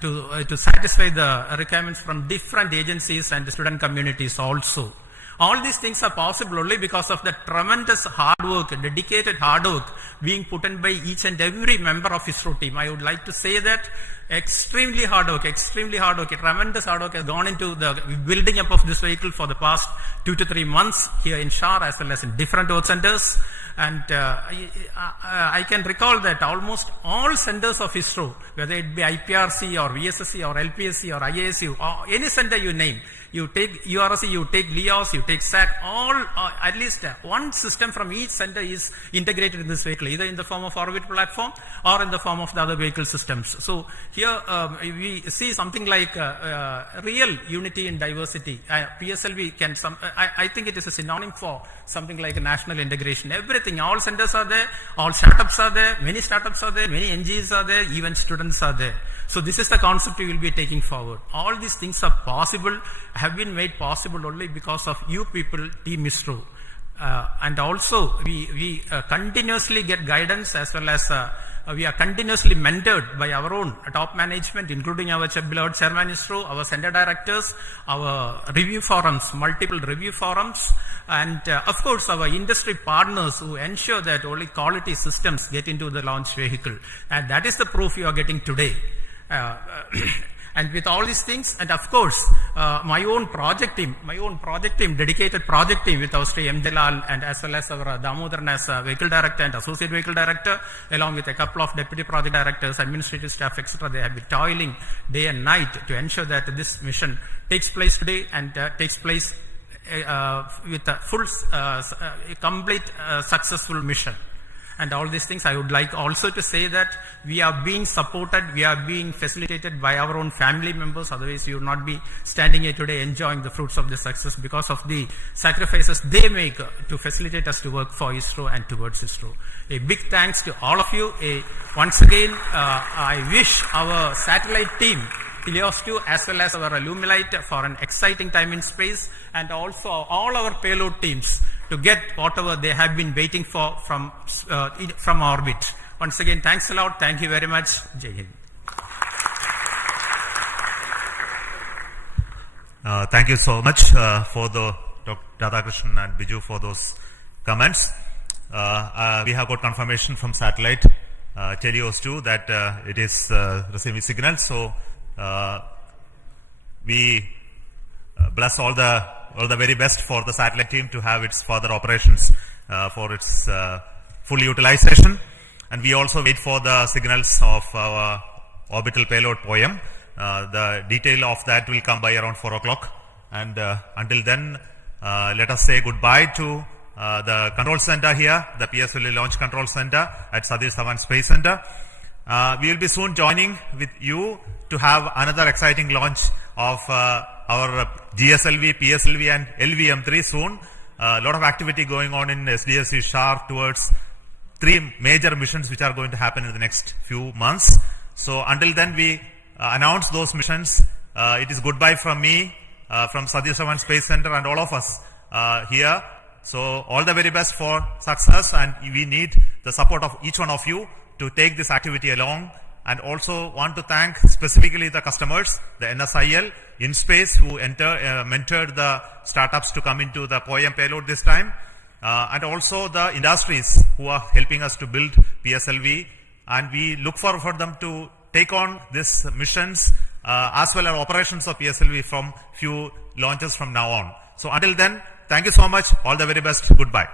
to satisfy the requirements from different agencies and the student communities also. All these things are possible only because of the tremendous hard work, dedicated hard work being put in by each and every member of ISRO team. I would like to say that extremely hard work, a tremendous hard work has gone into the building up of this vehicle for the past 2 to 3 months here in Shar as well as in different work centers. And I can recall that almost all centers of ISRO, whether it be IPRC or VSSC or LPSC or IASU or any center you name, you take URC, you take LEOS, you take SAT, all at least one system from each center is integrated in this vehicle, either in the form of orbit platform or in the form of the other vehicle systems. So here we see something like real unity in diversity. PSLV can I think it is a synonym for something like a national integration. Everything, all centers are there, all startups are there, many startups are there, many NGOs are there, even students are there. So this is the concept we will be taking forward. All these things are possible, have been made possible only because of you people, Team ISRO. And also we continuously get guidance as well as we are continuously mentored by our own top management, including our beloved chairman ISRO, our center directors, our review forums, multiple review forums, and of course our industry partners who ensure that only quality systems get into the launch vehicle. And that is the proof you are getting today. And with all these things, and of course, my own project team, dedicated project team with our Sri M. Dalal and as well as our Damodaran as vehicle director and associate vehicle director, along with a couple of deputy project directors, administrative staff, etc. They have been toiling day and night to ensure that this mission takes place today and takes place with a full, complete, successful mission. And all these things, I would like also to say that we are being supported, we are being facilitated by our own family members. Otherwise, we would not be standing here today enjoying the fruits of the success because of the sacrifices they make to facilitate us to work for ISRO and towards ISRO. A big thanks to all of you. Once again, I wish our satellite team, Helios 2 as well as our Illumilite, for an exciting time in space, and also all our payload teams to get whatever they have been waiting for from orbit. Once again, thanks a lot. Thank you very much. Jai Hind. Thank you so much for the Dr. Radhakrishnan and Biju for those comments. We have got confirmation from satellite Telios 2 that it is receiving signals. So we bless all the very best for the satellite team to have its further operations for its full utilization. And we also wait for the signals of our orbital payload POEM. The detail of that will come by around 4 o'clock. And until then, let us say goodbye to the control center here, the PSLV Launch Control Center at Satish Dhawan Space Center. We will be soon joining with you to have another exciting launch of our GSLV, PSLV and LVM3 soon. A lot of activity going on in SDSC SHAR towards 3 major missions which are going to happen in the next few months. So until then, we announce those missions. It is goodbye from me, from Satish Dhawan Space Center and all of us here. So all the very best for success, and we need the support of each one of you to take this activity along. And also want to thank specifically the customers, the NSIL, InSpace, who mentored the startups to come into the POEM payload this time. And also the industries who are helping us to build PSLV. And we look forward for them to take on these missions as well as operations of PSLV from few launches from now on. So until then, thank you so much. All the very best. Goodbye.